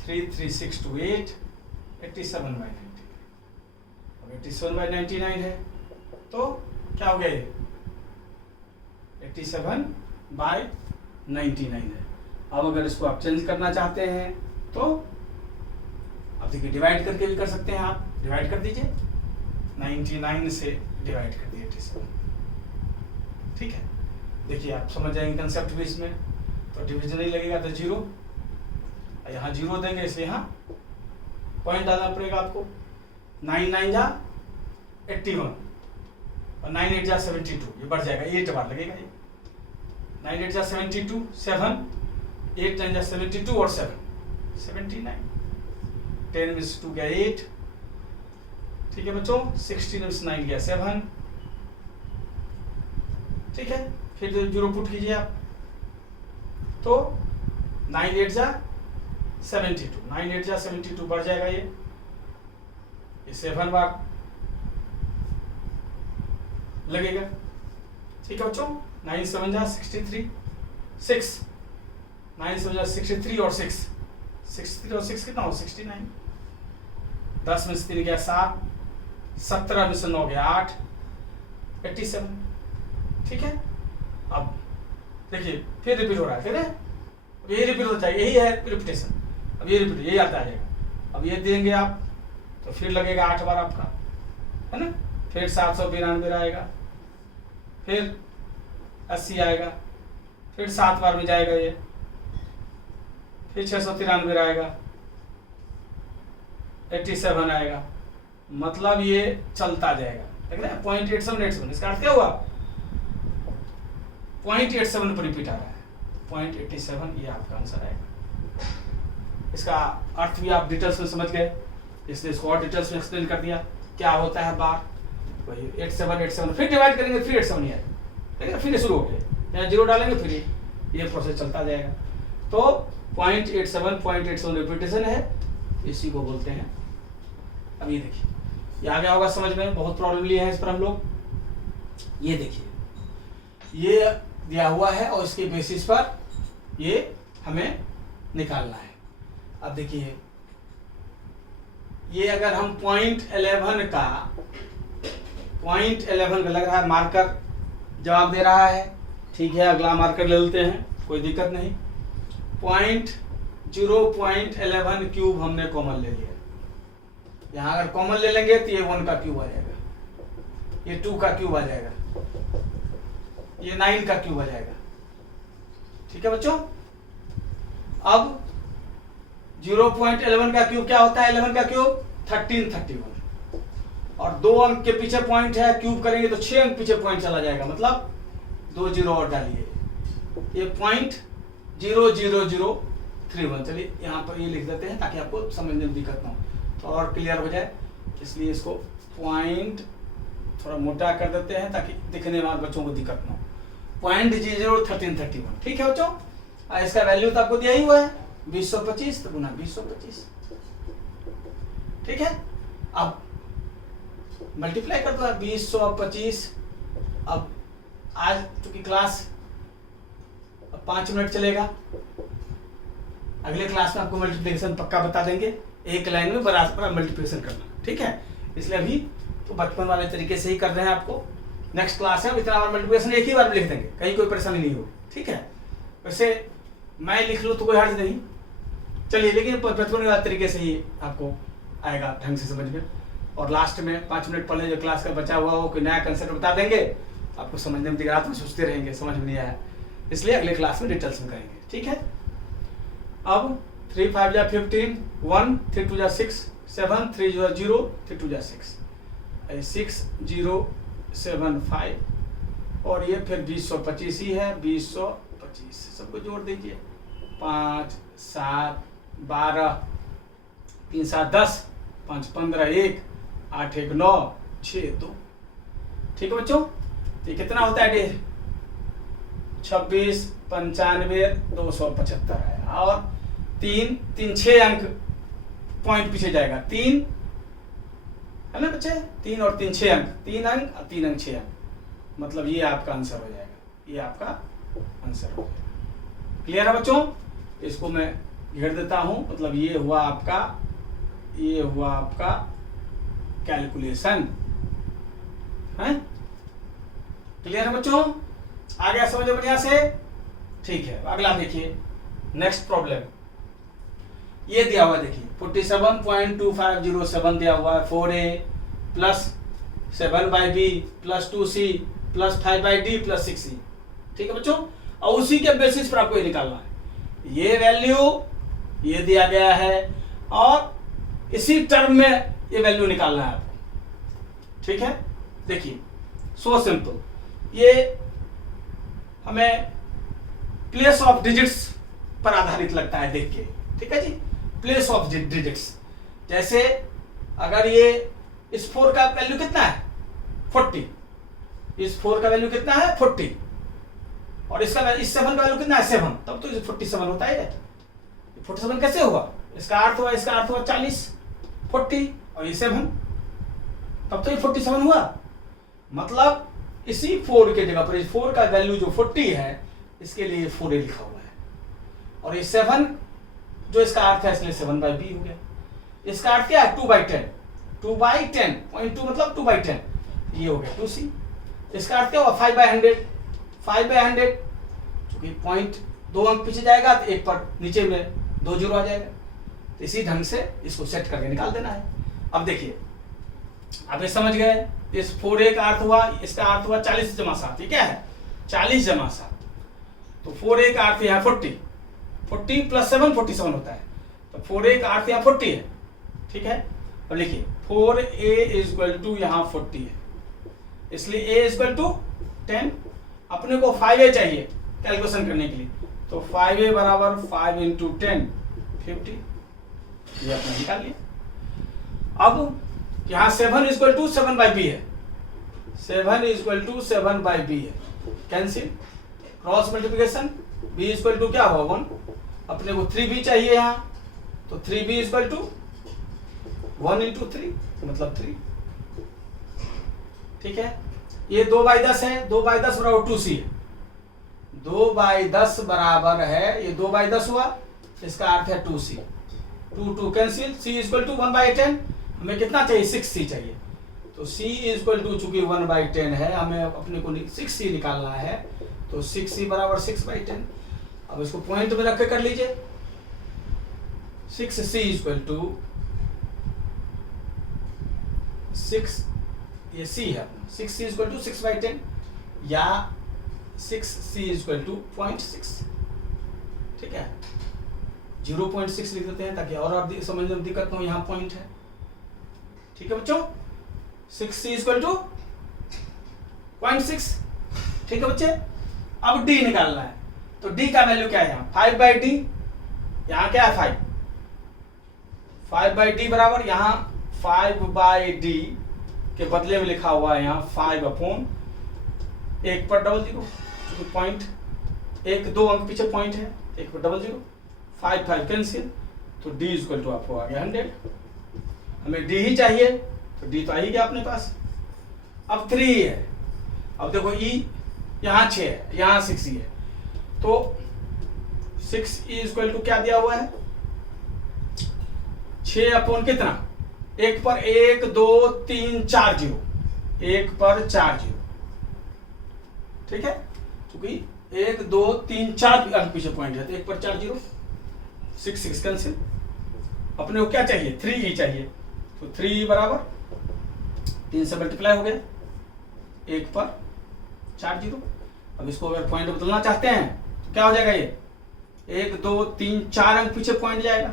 33628 87/99। अब 87/99 है तो क्या हो गया ये 87/99 है। अब अगर इसको आप चेंज करना चाहते हैं तो अब देखिए डिवाइड करके भी कर सकते हैं आप। डिवाइड कर दीजिए 99 से डिवाइड कर दिए 87। ठीक है, देखिए आप समझ जाएंगे कंसेप्ट भी इसमें। तो डिवीजन नहीं लगेगा तो 0, यहाँ 0 देंगे इसलिए यहाँ पॉइंट डालना पड़ेगा आपको। 9 9 जा 81 और 9 8 जा 72, ये बढ़ जाएगा 8 बार लगेगा ये। 9 8 जा 72 7, 8 9 जा 72 और 7 79, 10 में से 2 गया 8। ठीक है बच्चों, 16 में से 9 गया 7। ठीक है, फिर 0 पुट कीजिए आप तो 9 8 जा 72, 9 8 जा 72 बढ़ जाएगा ये 7 बार लगेगा। ठीक है बच्चों, 9 7 जा 63 6, 9 7 जा 63 और 6, 63 और 6 कितना हो 69। 10 में से 3 गया 7, 17 में से 9 गया 8, 87। ठीक है, अब देखिए फिर रिपीट हो रहा है, फिर अब ये रिपीट होता है, यही है रिपीटेशन। अब ये रिपीट यही आता है। अब ये देंगे आप तो फिर लगेगा 8 बार आपका, है ना। फिर 792 आएगा, फिर 80 आएगा, फिर 7 बार में जाएगा ये, फिर 693 आएगा, 87 आएगा। मतलब ये चलता जाएगा, देख रहे हैं 0.8787। इसका अर्थ क्या हुआ 0.87 पर रिपीट आ रहा है, 0.87 ये आपका आंसर आएगा। इसका अर्थ भी आप डिटेल्स में समझ गए, इसलिए इसको और डिटेल्स में एक्सप्लेन कर दिया क्या होता है बार। वही 87 फिर डिवाइड करेंगे फिर 87 ही आएगा, ठीक है। फिर शुरू हो गए, यहाँ 0 डालेंगे फिर ये प्रोसेस चलता जाएगा। तो 0.87 रिपीटेशन है, इसी को बोलते हैं। अब ये देखिए, ये आ गया होगा समझ में, बहुत प्रॉब्लम लिए है इस पर हम लोग। ये देखिए, ये दिया हुआ है और इसके बेसिस पर ये हमें निकालना है। अब देखिए, ये अगर हम 0.11 का लग रहा है मार्कर जवाब दे रहा है, ठीक है। अगला मार्कर ले लेते हैं, कोई दिक्कत नहीं। 0.11 क्यूब हमने कॉमन ले लिया। यहाँ अगर कॉमन ले लेंगे तो ये 1 का क्यूब आ जाएगा, ये 2 का क्यूब आ जाएगा, ये 9 का क्यूब आ जाएगा। ठीक है बच्चों। अब 0.11 का क्यूब क्या होता है, 11 का क्यूब 1331, और 2 अंक के पीछे पॉइंट है, क्यूब करेंगे तो 6 अंक पीछे पॉइंट चला जाएगा, मतलब 2 0 और डालिए, ये 0.00031। चलिए यहाँ पर ये लिख देते हैं ताकि आपको समझने में दिक्कत ना हो, तो और क्लियर हो जाए, इसलिए इसको पॉइंट थोड़ा मोटा कर देते हैं ताकि दिखने में बच्चों को दिक्कत ना हो। 0.01331, ठीक है बच्चों। इसका वैल्यू तो आपको दिया ही हुआ है 2025, तो गुना 2025, ठीक है। अब मल्टीप्लाई कर दो 2025। अब आज चूंकि क्लास 5 मिनट चलेगा, अगले क्लास में आपको मल्टीप्लिकेशन पक्का बता देंगे, एक लाइन में बराबर मल्टीप्लिकेशन करना, ठीक है। इसलिए अभी तो बचपन वाले तरीके से ही कर रहे हैं आपको। नेक्स्ट क्लास है इतना बार मल्टीप्लिकेशन एक ही बार में लिख देंगे, कहीं कोई परेशानी नहीं हो, ठीक है। वैसे मैं लिख लूँ तो कोई हर्ज नहीं, चलिए, लेकिन बचपन वाले तरीके से ही आपको आएगा ढंग से समझ में। और लास्ट में 5 मिनट पहले जो क्लास का बचा हुआ हो कोई नया कंसेप्ट बता देंगे, आपको समझने में दिक्कत, में सोचते रहेंगे समझ में नहीं आया, इसलिए अगले क्लास में डिटेल्स में करेंगे, ठीक है। अब 3 5 जा 15, 1 3 2 जा 6 7 3 0 0 3 2 जा 6 6075, और ये फिर 2025 ही है, 2025 सबको जोड़ दीजिए। 5 7 12 3 7 10 5 15 1 8 1 9 6 2, ठीक है बच्चों। ये कितना होता है, 26 95 275 है, और 3 3 6 अंक पॉइंट पीछे जाएगा, 3 है ना बच्चे, 3 और 3 6 अंक, 3 अंक और 3 अंक 6 अंक, मतलब ये आपका आंसर हो जाएगा, ये आपका आंसर हो जाएगा। क्लियर है बच्चों। इसको मैं घेर देता हूं, मतलब ये हुआ आपका कैलकुलेशन है। क्लियर है बच्चों? आ गया समझ बढ़िया से? ठीक है, अगला देखिए नेक्स्ट प्रॉब्लम। ये दिया हुआ देखिए 47.2507 दिया हुआ है। 4a plus 7/b plus 2c plus 5/d plus 6c। ठीक है बच्चों, और उसी के बेसिस पर आपको ये निकालना है। ये वैल्यू ये दिया गया है और इसी टर्म में ये वैल्यू निकालना है आपको। ठीक है, देखिए सो सिंपल। ये हमें प्लेस ऑफ डिजिट्स पर आधारित लगता है देख के। ठीक है जी, प्लेस ऑफ डिजिट्स। जैसे अगर ये इस 4 का वैल्यू कितना है 40, इस 4 का वैल्यू कितना है 40, और इसका इस 7 का वैल्यू कितना है 7, तब तो 47 होता है। 47 कैसे हुआ? इसका अर्थ हुआ 40 40 और ये 7, तब तो ये 47 हुआ। मतलब इसी 4 के जगह पर इस 4 का वैल्यू जो 40 है, इसके लिए 4a लिखा हुआ है, और ये 7 जो इसका अर्थ है, इसलिए 7/b हो गया। इसका अर्थ क्या है 2/10, 2/10 0.2 मतलब 2/10, ये हो गया 2c। इसका अर्थ क्या हुआ 5/100, 5/100 क्योंकि पॉइंट 2 अंक पीछे जाएगा तो एक पर नीचे में 2 जीरो आ जाएगा। तो इसी ढंग से इसको सेट करके निकाल देना है। अब देखिए, आप ये समझ गए, इस 4a का अर्थ हुआ, इसका अर्थ हुआ 40 जमा 7। ये क्या है 40 जमा 7, तो 4a का अर्थ यहाँ 40 प्लस 7 47 होता है, तो 4a का अर्थ यहाँ 40 है। ठीक है, अब लिखिए 4a इक्वल टू यहाँ 40 है, इसलिए a इक्वल टू 10। अपने को 5a चाहिए कैलकुलेशन करने के लिए, तो 5a बराबर 5 इंटू 10 50, ये आपने निकाल लिया। अब यहाँ 7 इक्वल टू 7/b है, 7 इक्वल टू 7/b है, cancel, cross multiplication, b equal to क्या हुआ 1, अपने को 3b चाहिए यहाँ, तो 3b इक्वल टू 1 इंटू 3 मतलब 3। ठीक है, ये 2/10 है, 2/10 बराबर 2c है, 2/10 बराबर है, ये 2/10 हुआ, इसका अर्थ है 2c, 2 cancel, c equal to 1/10, हमें कितना चाहिए 6c चाहिए, तो c इक्वल टू चूंकि 1/10 है, हमें अपने को 6c निकालना है, तो 6c बराबर 6/10। अब इसको पॉइंट में रख के कर लीजिए, 6c इक्वल टू 6, ये c है, 6c इक्वल टू 6/10 या 6c इक्वल टू 0.6। ठीक है, 0.6 लिख देते हैं ताकि और समझने में दिक्कत न हो, यहाँ पॉइंट है। ठीक है बच्चों, 6c इक्वल टू 0.6। ठीक है बच्चे, अब d निकालना है, तो d का वैल्यू क्या है यहाँ 5/d, यहाँ क्या है 5/d बराबर यहाँ 5/d के बदले में लिखा हुआ है यहाँ 5/, एक पर डबल जीरो, पॉइंट एक 2 अंक पीछे पॉइंट है, एक पर डबल जीरो, 5 कैंसिल, तो d इक्वल टू आपको आ गया 100। हमें d ही चाहिए, तो d तो आ ही गया अपने पास। अब 3 है, अब देखो e यहाँ 6 है, यहाँ 6e है, तो 6e इक्वल टू क्या दिया हुआ है 6 कितना, 1 पर 1 2 3 4 जीरो, 1 पर 4 जीरो। ठीक है, क्योंकि 1 2 3 4 अंक पीछे पॉइंट है, तो 1 पर 4 जीरो, 6 कैंसिल। अपने को क्या चाहिए 3e चाहिए, तो 3e बराबर 3 से मल्टीप्लाई हो गया, 1 पर 4 जीरो। अब इसको अगर पॉइंट बदलना चाहते हैं तो क्या हो जाएगा, ये 1 2 3 4 अंक पीछे पॉइंट जाएगा,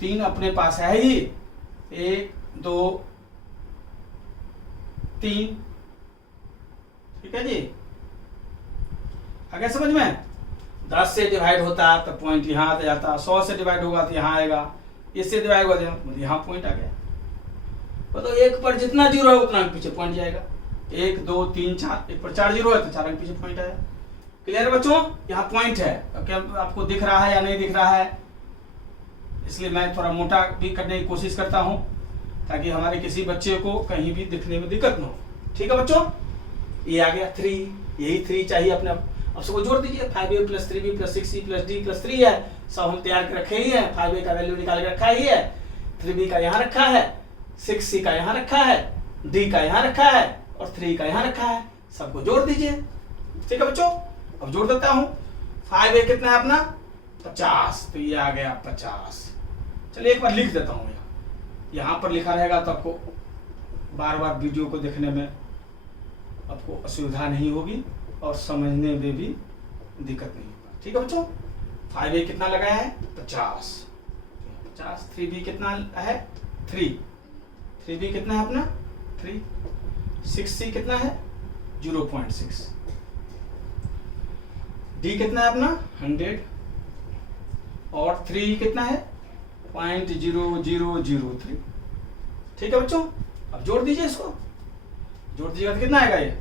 3 अपने पास है ही, 1 2 3। ठीक है जी, आ गया समझ में? 10 से डिवाइड होता है तो पॉइंट यहाँ आ जाता, 100 से डिवाइड होगा तो यहाँ आएगा, इससे डिवाइड होगा तो यहाँ पॉइंट आ गया। तो 1 पर जितना जीरो है उतना अंक पीछे पॉइंट जाएगा, 1 2 3 4, 1 पर 4 जीरो है तो 4 अंक पीछे पॉइंट आया। क्लियर है बच्चों? यहाँ पॉइंट है, क्या आपको दिख रहा है या नहीं दिख रहा है, इसलिए मैं थोड़ा मोटा भी करने की कोशिश करता हूँ ताकि हमारे किसी बच्चे को कहीं भी दिखने में दिक्कत न हो। ठीक है बच्चों, ये आ गया 3, यही 3 चाहिए अपने। अब सबको जोड़ दीजिए। 5a plus 3b plus 6c plus d plus 3 है, सब हम तैयार कर रखे ही है। 5a का वैल्यू निकाल के रखा ही है, 3b का यहाँ रखा है, 6c का यहाँ रखा है, d का यहाँ रखा है और 3 का यहाँ रखा है। सबको जोड़ दीजिए। ठीक है बच्चों, अब जोड़ देता हूँ। 5a कितना है अपना 50, तो ये आ गया 50। चलिए एक बार लिख देता हूँ, यहाँ पर लिखा रहेगा तो आपको बार बार वीडियो को देखने में आपको असुविधा नहीं होगी और समझने में भी दिक्कत नहीं होगा। ठीक है बच्चों, 5a कितना लगाया है 50, 3b कितना है 3b कितना है अपना 3, 6c कितना है 0.6, d कितना है अपना 100 और 3 कितना है 0.0003। ठीक है बच्चों, अब जोड़ दीजिए इसको, जोड़ दीजिएगा तो कितना आएगा ये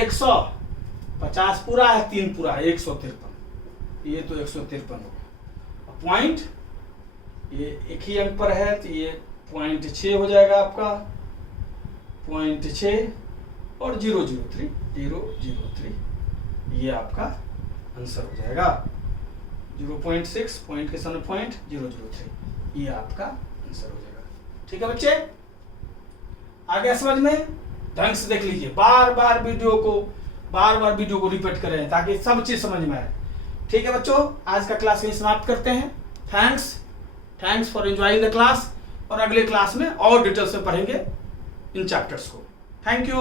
150 पूरा है 3 पूरा है 153, ये तो 153 हो गया। पॉइंट ये एक ही अंक पर है तो ये 0.6 हो जाएगा आपका, 0.6 और 003 ये आपका आंसर हो जाएगा। 0.6 पॉइंट के सामने 0.003 ये आपका आंसर हो जाएगा। ठीक है बच्चे, आ गया समझ में? ढंग से देख लीजिए, बार बार वीडियो को रिपीट करें ताकि सब चीज समझ में आए। ठीक है बच्चों, आज का क्लास यही समाप्त करते हैं। Thanks for enjoying the class, और अगले क्लास में और डिटेल से पढ़ेंगे इन चैप्टर्स को। Thank you.